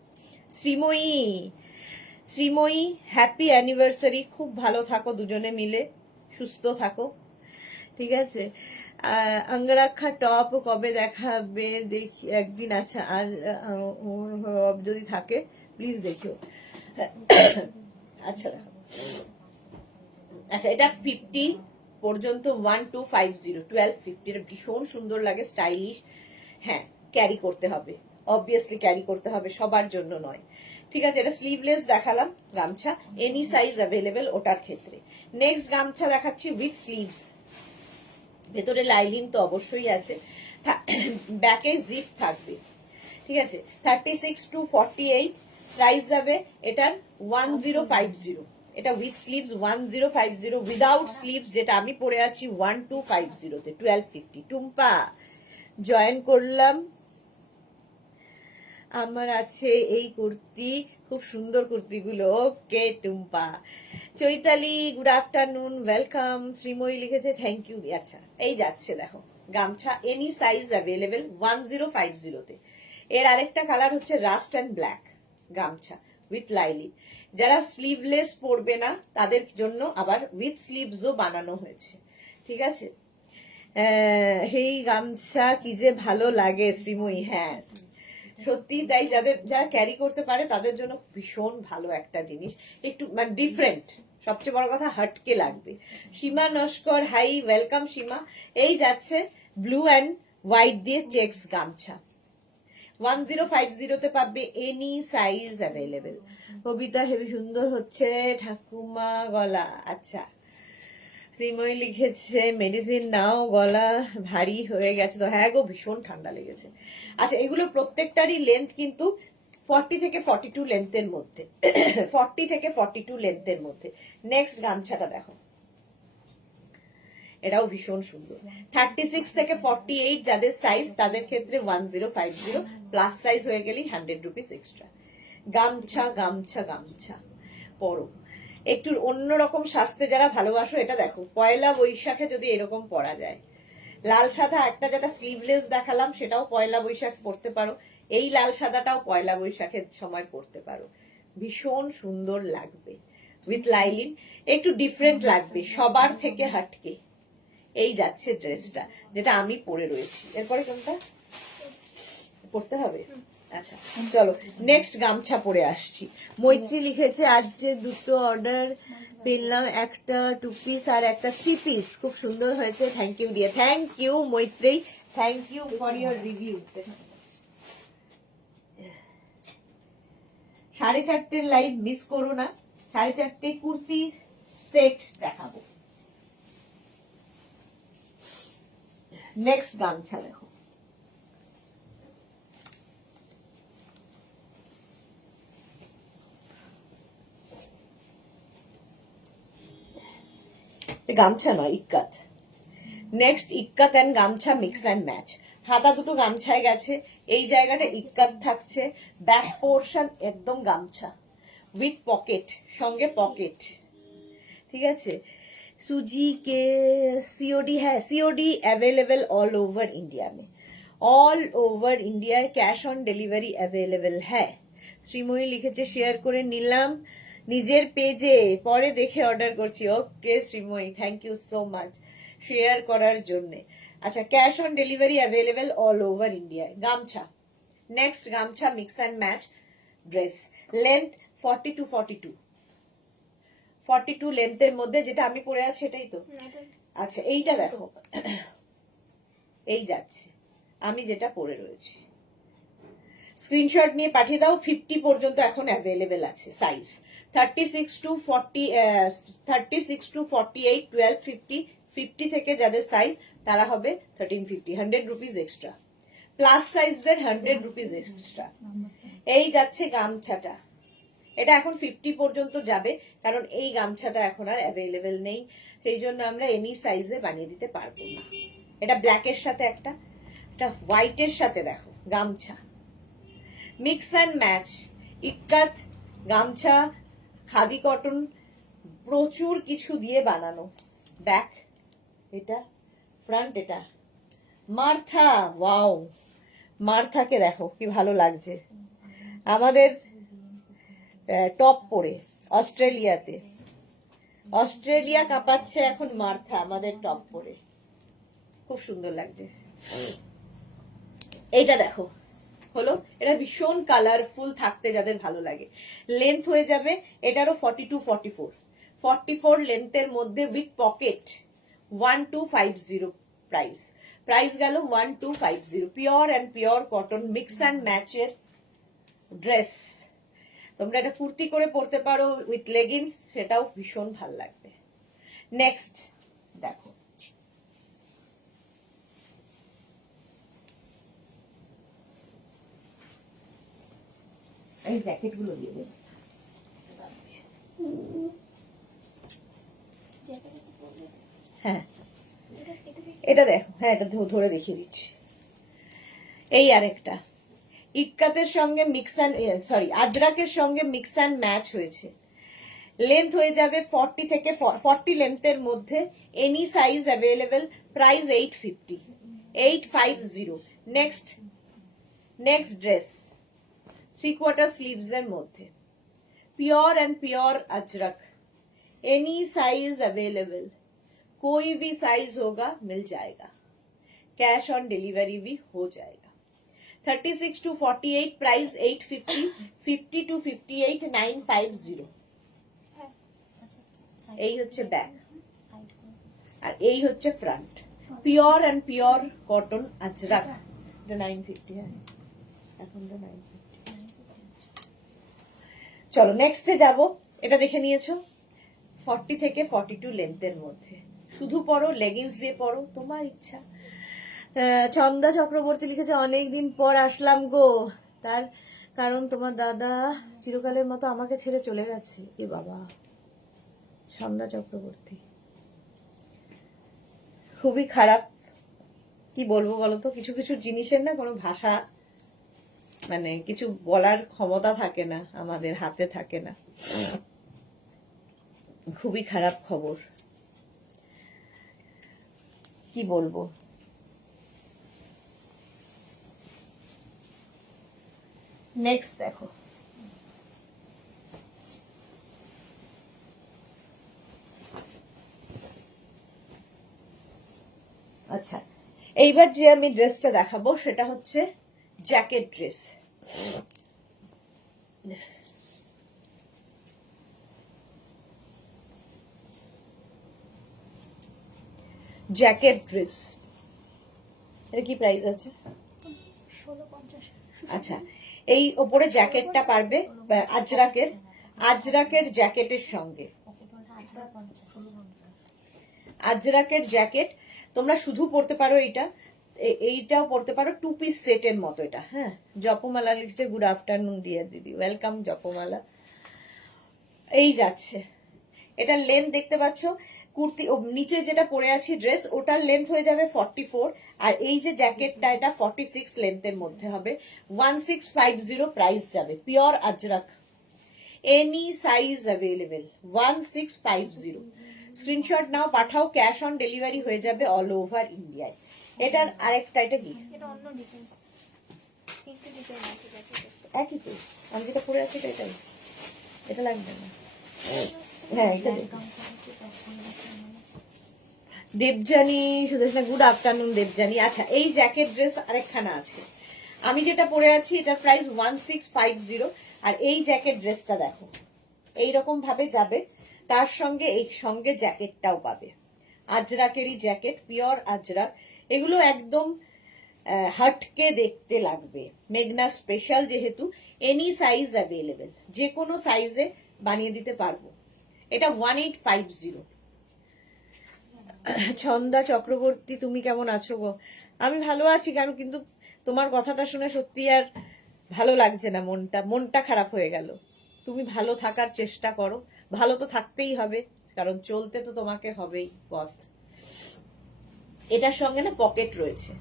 শ্রীময়ী হ্যাপি অ্যানিভার্সারি, খুব ভালো থাকো দুজনে মিলে, সুস্থ থাকো, ঠিক আছে। অঙ্গরাক্ষা টপ কবে দেখাবে দেখি একদিন। আচ্ছা আজ যদি থাকে প্লিজ দেখিও। আচ্ছা দেখো, আচ্ছা এটা 50 পর্যন্ত, 1250, 1250, এটা ভীষণ সুন্দর লাগে, স্টাইলিশ। হ্যাঁ ক্যারি করতে হবে, অবভিয়াসলি ক্যারি করতে হবে, সবার জন্য নয়, ঠিক আছে। এটা স্লিভলেস দেখালাম গামছা, এনি সাইজ অ্যাভেলেবেল ওটার ক্ষেত্রে। নেক্সট গামছা দেখাচ্ছি উইথ স্লিভস, ভেতরে লাইলিন তো অবশ্যই আছে, ব্যাকে জিপ থাকবে, ঠিক আছে। 36 to 48 প্রাইস যাবে এটার 1050, এটা উইথ স্লিভস 1050, উইদাউট স্লিভস যেটা আমি পরে আছি 1250-তে, 1250। টুম্পা জয়েন করলাম, আমার আছে এই কুর্তি, খুব সুন্দর কুর্তিগুলো। Okay Tumpa. Chaitali good afternoon, welcome. Srimoyee লিখেছে থ্যাংক ইউ। আচ্ছা এই যাচ্ছে দেখো গামছা, এনি সাইজ অ্যাভেলেবেল 1050-তে। এর আরেকটা কালার হচ্ছে রাস্ট অ্যান্ড ব্ল্যাক গামছা উইথ লাইলিন। যারা স্লিভলেস পরবে না তাদের জন্য আবার উইথ স্লিভসও বানানো হয়েছে, ঠিক আছে। এই গামছা কি যে ভালো লাগে শ্রীময়ী, হ্যাঁ সত্যি তাই। যারা ক্যারি করতে পারে তাদের জন্য ভীষণ ভালো একটা জিনিস, একটু মানে ডিফারেন্ট, সবচেয়ে বড় কথা হাটকে লাগবে। সীমা নস্কর হাই, ওয়েলকাম সীমা। এই যাচ্ছে ব্লু অ্যান্ড হোয়াইট দিয়ে চেকস গামছা, 1050 তে পাবে এনি সাইজ অ্যাভেলেবেল। কবিতা হেবি সুন্দর হচ্ছে ঠাকুমা গলা। আচ্ছা, শ্রীময়ী লিখেছে মেডিসিন নাও, গলা ভারী হয়ে গেছে। তো হ্যাঁ গো, ভীষণ ঠান্ডা লেগেছে। আচ্ছা, এগুলো প্রত্যেকটারই লেন্থ কিন্তু 40 থেকে 42 লেন্থের মধ্যে। 40 থেকে 42 লেন্থের মধ্যে। নেক্সট গামছাটা দেখো, এটাও ভীষণ সুন্দর। 36 থেকে 48 যাদের সাইজ তাদের ক্ষেত্রে 1050, প্লাস সাইজ হয়ে গেলেই 100 রুপিস এক্সট্রা। গামছা গামছা গামছা পরো, একটু অন্যরকম সাজতে যারা ভালোবাসো, এটা দেখো পয়লা বৈশাখে যদি এরকম পরা যায়। লাল সাদা একটা যেটা স্লিভলেস দেখালাম সেটাও পয়লা বৈশাখ পরতে পারো, এই লাল সাদাটাও পয়লা বৈশাখের সময় পরতে পারো, ভীষণ সুন্দর লাগবে। উইথ লাইলিন একটু ডিফারেন্ট লাগবে সবার থেকে হাটকে। এই যাচ্ছে ড্রেসটা, যেটা আমি পরে রয়েছি। এরপরে কোনটা পড়তে হবে? আচ্ছা চলো নেক্সট গামছা পরে আসছি। মৈত্রী লিখেছে আজ যে দুটো অর্ডার পেলাম, একটা 2 পিস আর একটা 3 পিস, খুব সুন্দর হয়েছে। Thank you dear, thank you Maitreyi, thank you for your review. 4:30 live miss করো না, 4:30 কুর্তি সেট দেখাবো। নেক্সট গামছা দেখো, গামছা নয় ইক্কাত। নেক্সট ইক্কাত এন্ড গামছা মিক্স অ্যান্ড ম্যাচ। হাতা দুটো গামছায় গেছে, এই জায়গাটা ইক্কাত থাকছে, ব্যাক পোর্শন একদম গামছা উইথ পকেট, সঙ্গে পকেট, ঠিক আছে। सूजी के सीओडी है, COD available all over India में, all over India cash on delivery available है। শ্রীময়ী লিখেছে শেয়ার করে নিলাম নিজের পেজে, পরে দেখে অর্ডার করছি। Okay Srimoyee, thank you so much share করার জন্য। আচ্ছা, cash on delivery available all over India. গামছা, নেক্সট গামছা mix and match dress, length 40 to 42, 42 লেন্থের মধ্যে, যেটা আমি পরে আছি এটাই তো। আচ্ছা এইটা দেখো, এই যাচ্ছে আমি যেটা পরে রয়েছি। স্ক্রিনশট নিয়ে পাঠিয়ে দাও। 50 পর্যন্ত এখন অ্যাভেলেবেল আছে সাইজ। 36 to 48, 12, 50, 50 থেকে যাদের সাইজ তারা হবে 1350, 100 রুপিস এক্সট্রা। প্লাস সাইজদের 100 রুপিস এক্সট্রা। এই যাচ্ছে গামছাটা, এটা এখন 50 পর্যন্ত যাবে, কারণ এই গামছাটা এখন আর অ্যাভেলেবেল নেই, সেই জন্য আমরা এনি সাইজে বানিয়ে দিতে পারবো না। এটা ব্ল্যাকের সাথে একটা হোয়াইটের সাথে দেখো গামছা মিক্স অ্যান্ড ম্যাচ, ইক্কাত গামছা, খাদি কটন, প্রচুর কিছু দিয়ে বানানো। ব্যাক এটা, ফ্রন্ট এটা, মার্থা, ওয়াও মার্থাকে দেখো কি ভালো লাগছে আমাদের টপ পরে অস্ট্রেলিয়াতে। অস্ট্রেলিয়া কাঁপাচ্ছে এখন মার্থা আমাদের টপ পরে, খুব সুন্দর লাগছে। এইটা দেখো হলো, এটা ভীষণ কালারফুল থাকতে যাদের ভালো লাগে। লেন্থ হয়ে যাবে এটারও 42, 44, 44 লেন্থের মধ্যে উইথ পকেট, 1250 প্রাইস। প্রাইস গেল 1250। Pure and pure cotton mix and ম্যাচের ড্রেস, তোমরা এটা কুর্তি করে পরতে পারো উইথ লেগিংস, সেটাও ভীষণ ভাল লাগবে। নেক্সট দেখো, এই জ্যাকেট গুলো দিয়ে দেবে। হ্যাঁ এটা দেখো, হ্যাঁ এটা ধরে দেখিয়ে দিচ্ছি। এই আরেকটা ইক্কাতের সঙ্গে মিক্স অ্যান্ড আজরাকের সঙ্গে মিক্স অ্যান্ড ম্যাচ হয়েছে। লেন্থ হয়ে যাবে 40 থেকে 40 লেন্থের মধ্যে, any size available. Price 850, 850। Next dress 3/4 sleeves এর মধ্যে, pure and pure Ajrak, any size available, कोई भी साइज होगा मिल जाएगा, कैश ऑन डिलीवरी भी हो जाएगा। 36 to 48 प्राइस 850, 50 to 58 950। এই হচ্ছে ব্যাক আর এই হচ্ছে front, pure and pure cotton Ajrak, এটা 950। হ্যাঁ এখন তো 950। চলো নেক্সটে যাব। এটা দেখে নিয়েছো, 40 থেকে 42 লেন্থের মধ্যে। শুধু পরো, লেগিংস দিয়ে পরো, তোমার ইচ্ছা। চন্দা চক্রবর্তী লিখেছে, অনেকদিন পর আসলাম গো, তার কারণ তোমার দাদা চিরকালের মতো আমাকে ছেড়ে চলে গেছে। এ বাবা, সন্ধ্যা চক্রবর্তী, খুবই খারাপ। কি বলবো বলো তো, কিছু কিছু জিনিসের না কোনো ভাষা, মানে কিছু বলার ক্ষমতা থাকে না, আমাদের হাতে থাকে না। খুবই খারাপ খবর, কি বলবো। নেক্সট দেখো, আচ্ছা এইবার যে আমি ড্রেসটা দেখাবো সেটা হচ্ছে জ্যাকেট ড্রেস। জ্যাকেট ড্রেস, এটা কি প্রাইস আছে? 1650। আচ্ছা, এই ওপরে জ্যাকেটটা পারবে আজরাকের, আজরাকের জ্যাকেটের সঙ্গে, আজরাকের জ্যাকেট। তোমরা শুধু পরতে পারো এইটা, এইটাও পরতে পারো, 2 পিস সেটের মতো এটা। হ্যাঁ, জপমালা লিখছে, গুড আফটারনুন ডিয়ার দিদি, ওয়েলকাম জপমালা। এই যাচ্ছে, এটার লেন্থ দেখতে পাচ্ছ, কুর্তি নিচে যেটা পরে আছি ড্রেস, ওটার লেন্থ হয়ে যাবে 44, আর এই যে জ্যাকেটটা এটা 46 লেন্থের মধ্যে হবে। 1650 প্রাইস যাবে, pure Ajrak, any size available, 1650। Screenshot নাও, পাঠাও, ক্যাশ অন ডেলিভারি হয়ে যাবে অল ওভার ইন্ডিয়ায়। এটার আরেকটা, এটা কি? এটা অন্য ডিজাইন, কিন্তু ডিজাইন আছে একই তো, আমি যেটা পরে আছি এটাই, এটা লাগবে না। হ্যাঁ, এটা দেবজানি সুদেশনা, গুড আফটারনুন দেবজানি। আচ্ছা, এই জ্যাকেট ড্রেস আরেকখানা আছে, আমি যেটা পরে আছি এটার প্রাইস 1650, আর এই জ্যাকেট ড্রেসটা দেখো এইরকম ভাবে যাবে, তার সঙ্গে এই সঙ্গে জ্যাকেটটাও পাবে, আজরাকেরই জ্যাকেট, পিওর আজরাক। এগুলো একদম হটকে দেখতে লাগবে, মেঘনা স্পেশাল যেহেতু, এনি সাইজ অ্যাভেলেবেল, যে কোনো সাইজে বানিয়ে দিতে পারবো। এটা 1850। ছন্দা চক্রবর্তী, তুমি কেমন আছো গো? আমি ভালো আছি, কারণ কিন্তু তোমার কথাটা শুনে সত্যি আর ভালো লাগছে না, মনটা খারাপ হয়ে গেল। তুমি ভালো থাকার চেষ্টা করো, ভালো তো থাকতেই হবে, কারণ চলতে তো তোমাকে হবেই পথ। এটার সঙ্গে না পকেট রয়েছে,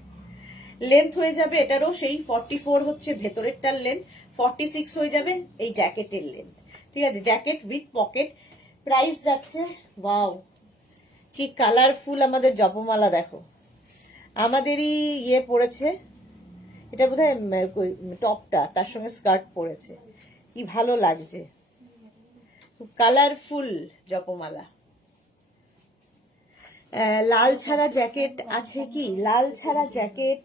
লেন্থ হয়ে যাবে এটারও সেই 44 হচ্ছে ভেতরেরটার লেন্থ, 46 হয়ে যাবে এই জ্যাকেটের লেন্থ। ঠিক আছে, জ্যাকেট উইথ পকেট। প্রাইস যাচ্ছে, ওয়াও কি কালারফুল আমাদের জপমালা, দেখো আমাদেরই ইয়ে পড়েছে, এটা বোধহয় টপটা তার সঙ্গে স্কার্ট পরেছে, কি ভালো লাগছে, খুব কালারফুল জপমালা। লাল ছাড়া জ্যাকেট আছে কি? লাল ছাড়া জ্যাকেট,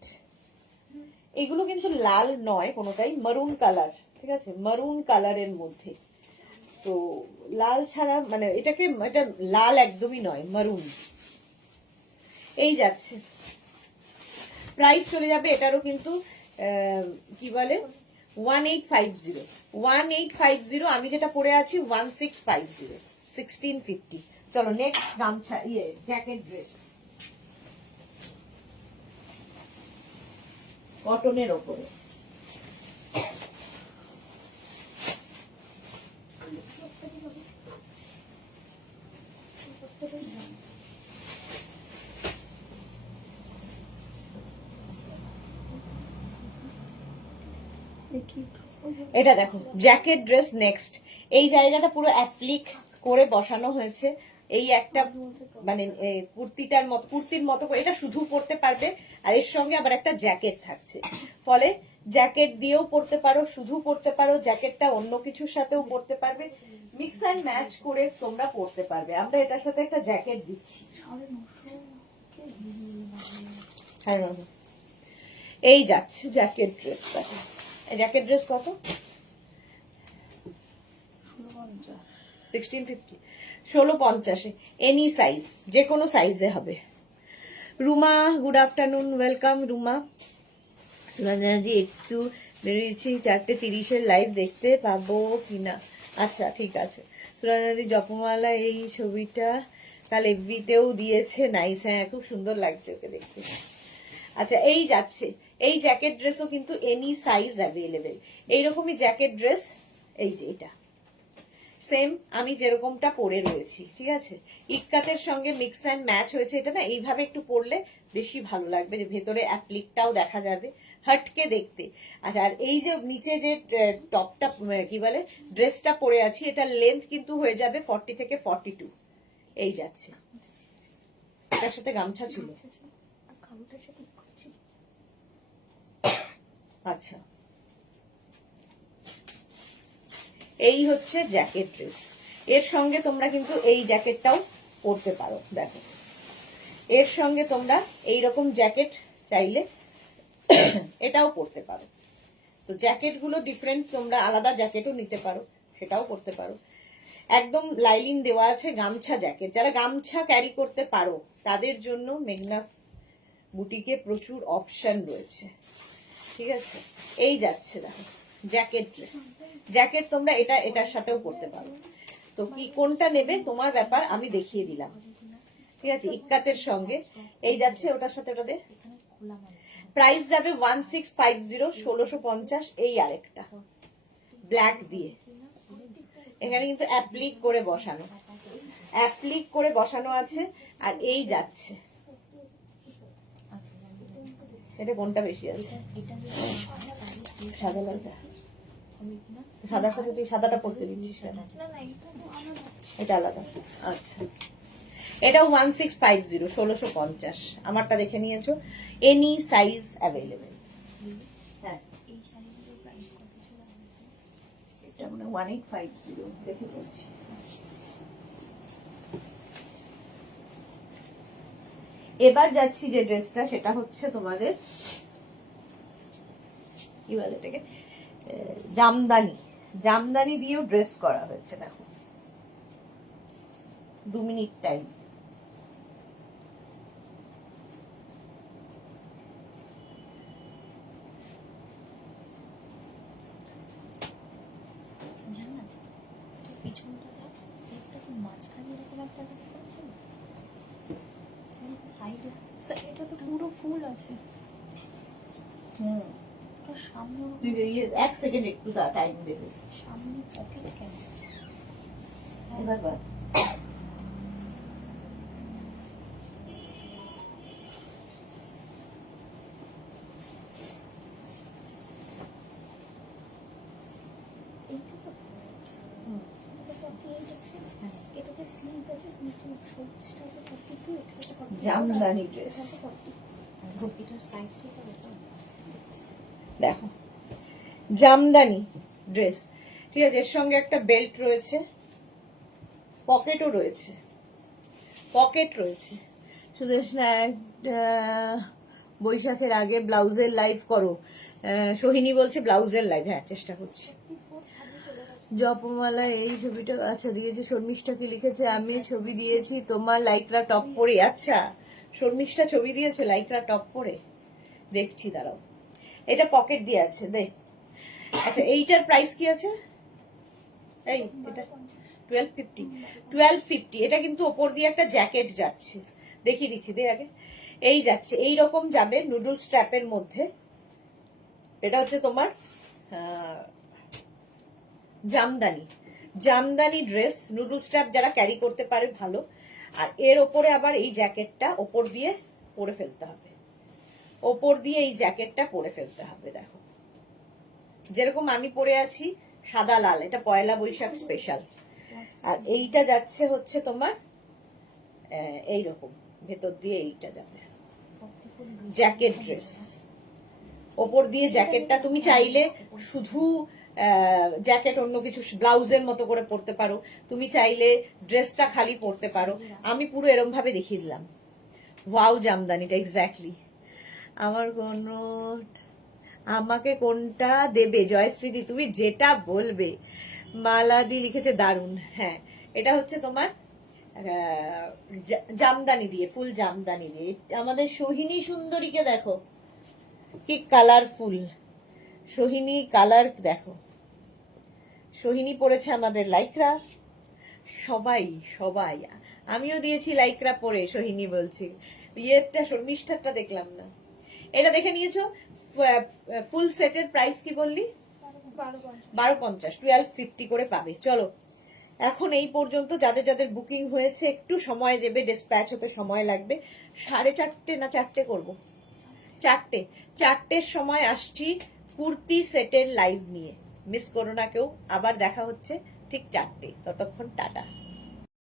এগুলো কিন্তু লাল নয় কোনোটাই, মারুন কালার, ঠিক আছে, মারুন কালারের মধ্যে। তো লাল ছাড়া মানে এটাকে, এটা লাল একদমই নয়, মারুন। এই যাচ্ছে, প্রাইস চলে যাবে এটারও কিন্তু কি বলে 1850, 1850। আমি যেটা পরে আছি 1650, 1650। চলো নেক্সট, গামছা ইয়ে জ্যাকেট ড্রেস, কটনের ওপরে। এটা দেখো জ্যাকেট ড্রেস নেক্সট, এই জায়গাটা পুরো অ্যাপ্লিক করে বসানো হয়েছে, এই একটা মানে কুর্তিটার মতো, কুর্তির মতো করে এটা শুধু পরতে পারবে, আর এর সঙ্গে আবার একটা জ্যাকেট থাকছে, ফলে জ্যাকেট দিয়েও পরতে পারো, শুধু পরতে পারো, জ্যাকেটটা অন্য কিছুর সাথেও পরতে পারবে, মিক্স অ্যান্ড ম্যাচ করে তোমরা পরতে পারবে। আমরা এটার সাথে একটা জ্যাকেট দিচ্ছি। এই যাচ্ছে জ্যাকেট ড্রেসটা, জ্যাকেট ড্রেস কত? 1650, 1650, এনি সাইজ, যে কোনো সাইজে হবে। Ruma, good afternoon, welcome Ruma. সুরঞ্জনাজি একটু বেরিয়েছি 4:30 লাইভ দেখতে পাবো কিনা। আচ্ছা ঠিক আছে। সুরাজাদি জপমালা এই ছবিটা কাল এফবিতেও দিয়েছে, নাইস। হ্যাঁ খুব সুন্দর লাগছে ওকে দেখতে। আচ্ছা এই যাচ্ছে, এই জ্যাকেট ড্রেসও কিন্তু এনি সাইজ অ্যাভেলেবেল। এইরকমই জ্যাকেট ড্রেস, এই যে এটা সেম আমি যেরকমটা পরে রয়েছি, ঠিক আছে। ইক্কাতের সঙ্গে মিক্স অ্যান্ড ম্যাচ হয়েছে। এটা না এইভাবে একটু পরলে বেশি ভালো লাগবে, যে ভেতরে অ্যাপ্লিকটাও দেখা যাবে, হটকে দেখতে। আচ্ছা আর এই যে নিচে যে টপটা কি বলে ড্রেসটা পরে আছি, এটা লেন্থ কিন্তু হয়ে যাবে 40 থেকে 42, এই যাচ্ছে। এটার সাথে গামছা ছিল। আর কালোটার সাথে করছি। আচ্ছা এই হচ্ছে জ্যাকেট ড্রেস। এর সঙ্গে তোমরা কিন্তু এই জ্যাকেটটাও পরতে পারো। দেখো এর সঙ্গে তোমরা এই রকম জ্যাকেট চাইলে এটাও পরতে পারো। তো জ্যাকেটগুলো ডিফারেন্ট, তোমরা আলাদা জ্যাকেটও নিতে পারো, সেটাও করতে পারো। একদম লাইলিন দেওয়া আছে গামছা জ্যাকেট। যারা গামছা ক্যারি করতে পারো তাদের জন্য মেঘনা বুটিকে প্রচুর অপশন রয়েছে, ঠিক আছে। এই যাচ্ছে দেখো জ্যাকেট ড্রেস। জ্যাকেট তোমরা এটা এটার সাথেও করতে পারো। তো কি কোনটা নেবে তোমার ব্যাপার, আমি দেখিয়ে দিলাম, ঠিক আছে। ইক্কাতের সঙ্গে এই যাচ্ছে, ওটার সাথে ওটা দে। প্রাইস যাবে 1650, 1650। এই আরেকটা ব্ল্যাক দিয়ে, এখানে কিন্তু অ্যাপ্লিক করে বসানো, অ্যাপ্লিক করে বসানো আছে। আর এই যাচ্ছে, এটা কোনটা বেশি আছে? সাদা লালটা, সাদার সাথে তুই সাদাটা পড়তে দিচ্ছিস কেন? এটা আলাদা। আচ্ছা এটাও 1650, 1650। আমারটা দেখে নিয়েছো, এনি সাইজ অ্যাভেলেবেল। হ্যাঁ এটা মানে 1850 দেখে বলছি। এবার যাচ্ছি যে ড্রেসটা, সেটা হচ্ছে তোমাদের কি বলে এটাকে, জামদানি। জামদানি দিয়েও ড্রেস করা হয়েছে। দেখো 2 মিনিট টাইম। এটা তো পুরো ফুল আছে। হুম আর সামনে তুই বেরিয়ে 1 সেকেন্ড একটু টাইম দেবে। সামনে পকেট কেন? এবার বল। এইটা তো এটা 48 আছে, এটাতে স্লিভ আছে, কিন্তু শর্টসটা আছে 42, এটা আছে 40। জামদানি ড্রেস, এটা 40। এটার সাইজটা কত? দেখো জামদানি ড্রেস, ঠিক আছে। এর সঙ্গে একটা বেল্ট রয়েছে, পকেটও রয়েছে, পকেট রয়েছে। শুধু বৈশাখের আগে ব্লাউজের লাইভ করো। সোহিনী বলছে ব্লাউজের লাইভ, হ্যাঁ চেষ্টা করছি। জপমালা এই ছবিটা আচ্ছা দিয়েছে, শর্মিষ্ঠাকে লিখেছে আমি ছবি দিয়েছি তোমার লাইকরা টপ পরে। আচ্ছা শর্মিষ্ঠা ছবি দিয়েছে লাইকরা টপ পরে, দেখছি দাঁড়াও। এটা পকেট দিয়ে আছে দেখ। আচ্ছা এইটার প্রাইস কি আছে? এই এটা 1250, 1250। এটা কিন্তু ওপর দিয়ে একটা জ্যাকেট যাচ্ছে, দেখিয়ে দিচ্ছি দে আগে। এই যাচ্ছে, এই রকম যাবে নুডল স্ট্র্যাপের মধ্যে। এটা হচ্ছে তোমার Jamdani, Jamdani dress, noodle strap যারা ক্যারি করতে পারে ভালো। আর এর ওপরে আবার এই জ্যাকেটটা ওপর দিয়ে পরে ফেলতে হবে, ওপর দিয়ে এই জ্যাকেটটা পরে ফেলতে হবে। দেখো যেরকম আমি পরে আছি সাদা লাল, এটা পয়লা বৈশাখ স্পেশাল। আর এইটা যাচ্ছে হচ্ছে তোমার এইরকম, ভেতর দিয়ে এইটা যাবে জ্যাকেট ড্রেস, ওপর দিয়ে জ্যাকেটটা তুমি চাইলে শুধু জ্যাকেট অন্য কিছু ব্লাউজের মতো করে পরতে পারো, তুমি চাইলে ড্রেসটা খালি পরতে পারো। আমি পুরো এরম ভাবে দেখিয়ে দিলাম। ওয়াও জামদানিটা এক্স্যাক্টলি আমার কোনো, আমাকে কোনটা দেবে জয়শ্রীদি, তুমি যেটা বলবে। মালাদি লিখেছে দারুন। হ্যাঁ এটা হচ্ছে তোমার জামদানি দিয়ে, ফুল জামদানি দিয়ে। আমাদের সোহিনী সুন্দরীকে দেখো কি কালারফুল, সোহিনী কালার দেখো, সোহিনী পরেছে আমাদের লাইকরা, সবাই সবাই, আমিও দিয়েছি লাইকরা পরে। সোহিনী বলছি ইয়েরটা শর্মিষ্ঠারটা দেখলাম না। এটা দেখে নিয়েছো? ফুল সেটের প্রাইস কি বললি? 12.50, 1250 করে পাবে। চলো এখন এই পর্যন্ত, যাদের যাদের বুকিং হয়েছে একটু সময় দেবে, ডিসপ্যাচ হতে সময় লাগবে। 4:30 না 4টে করবো? 4টের সময় আসছি কুর্তি সেটের লাইভ নিয়ে, মিস করো না কেউ। আবার দেখা হচ্ছে ঠিক 4টে, ততক্ষণ টাটা।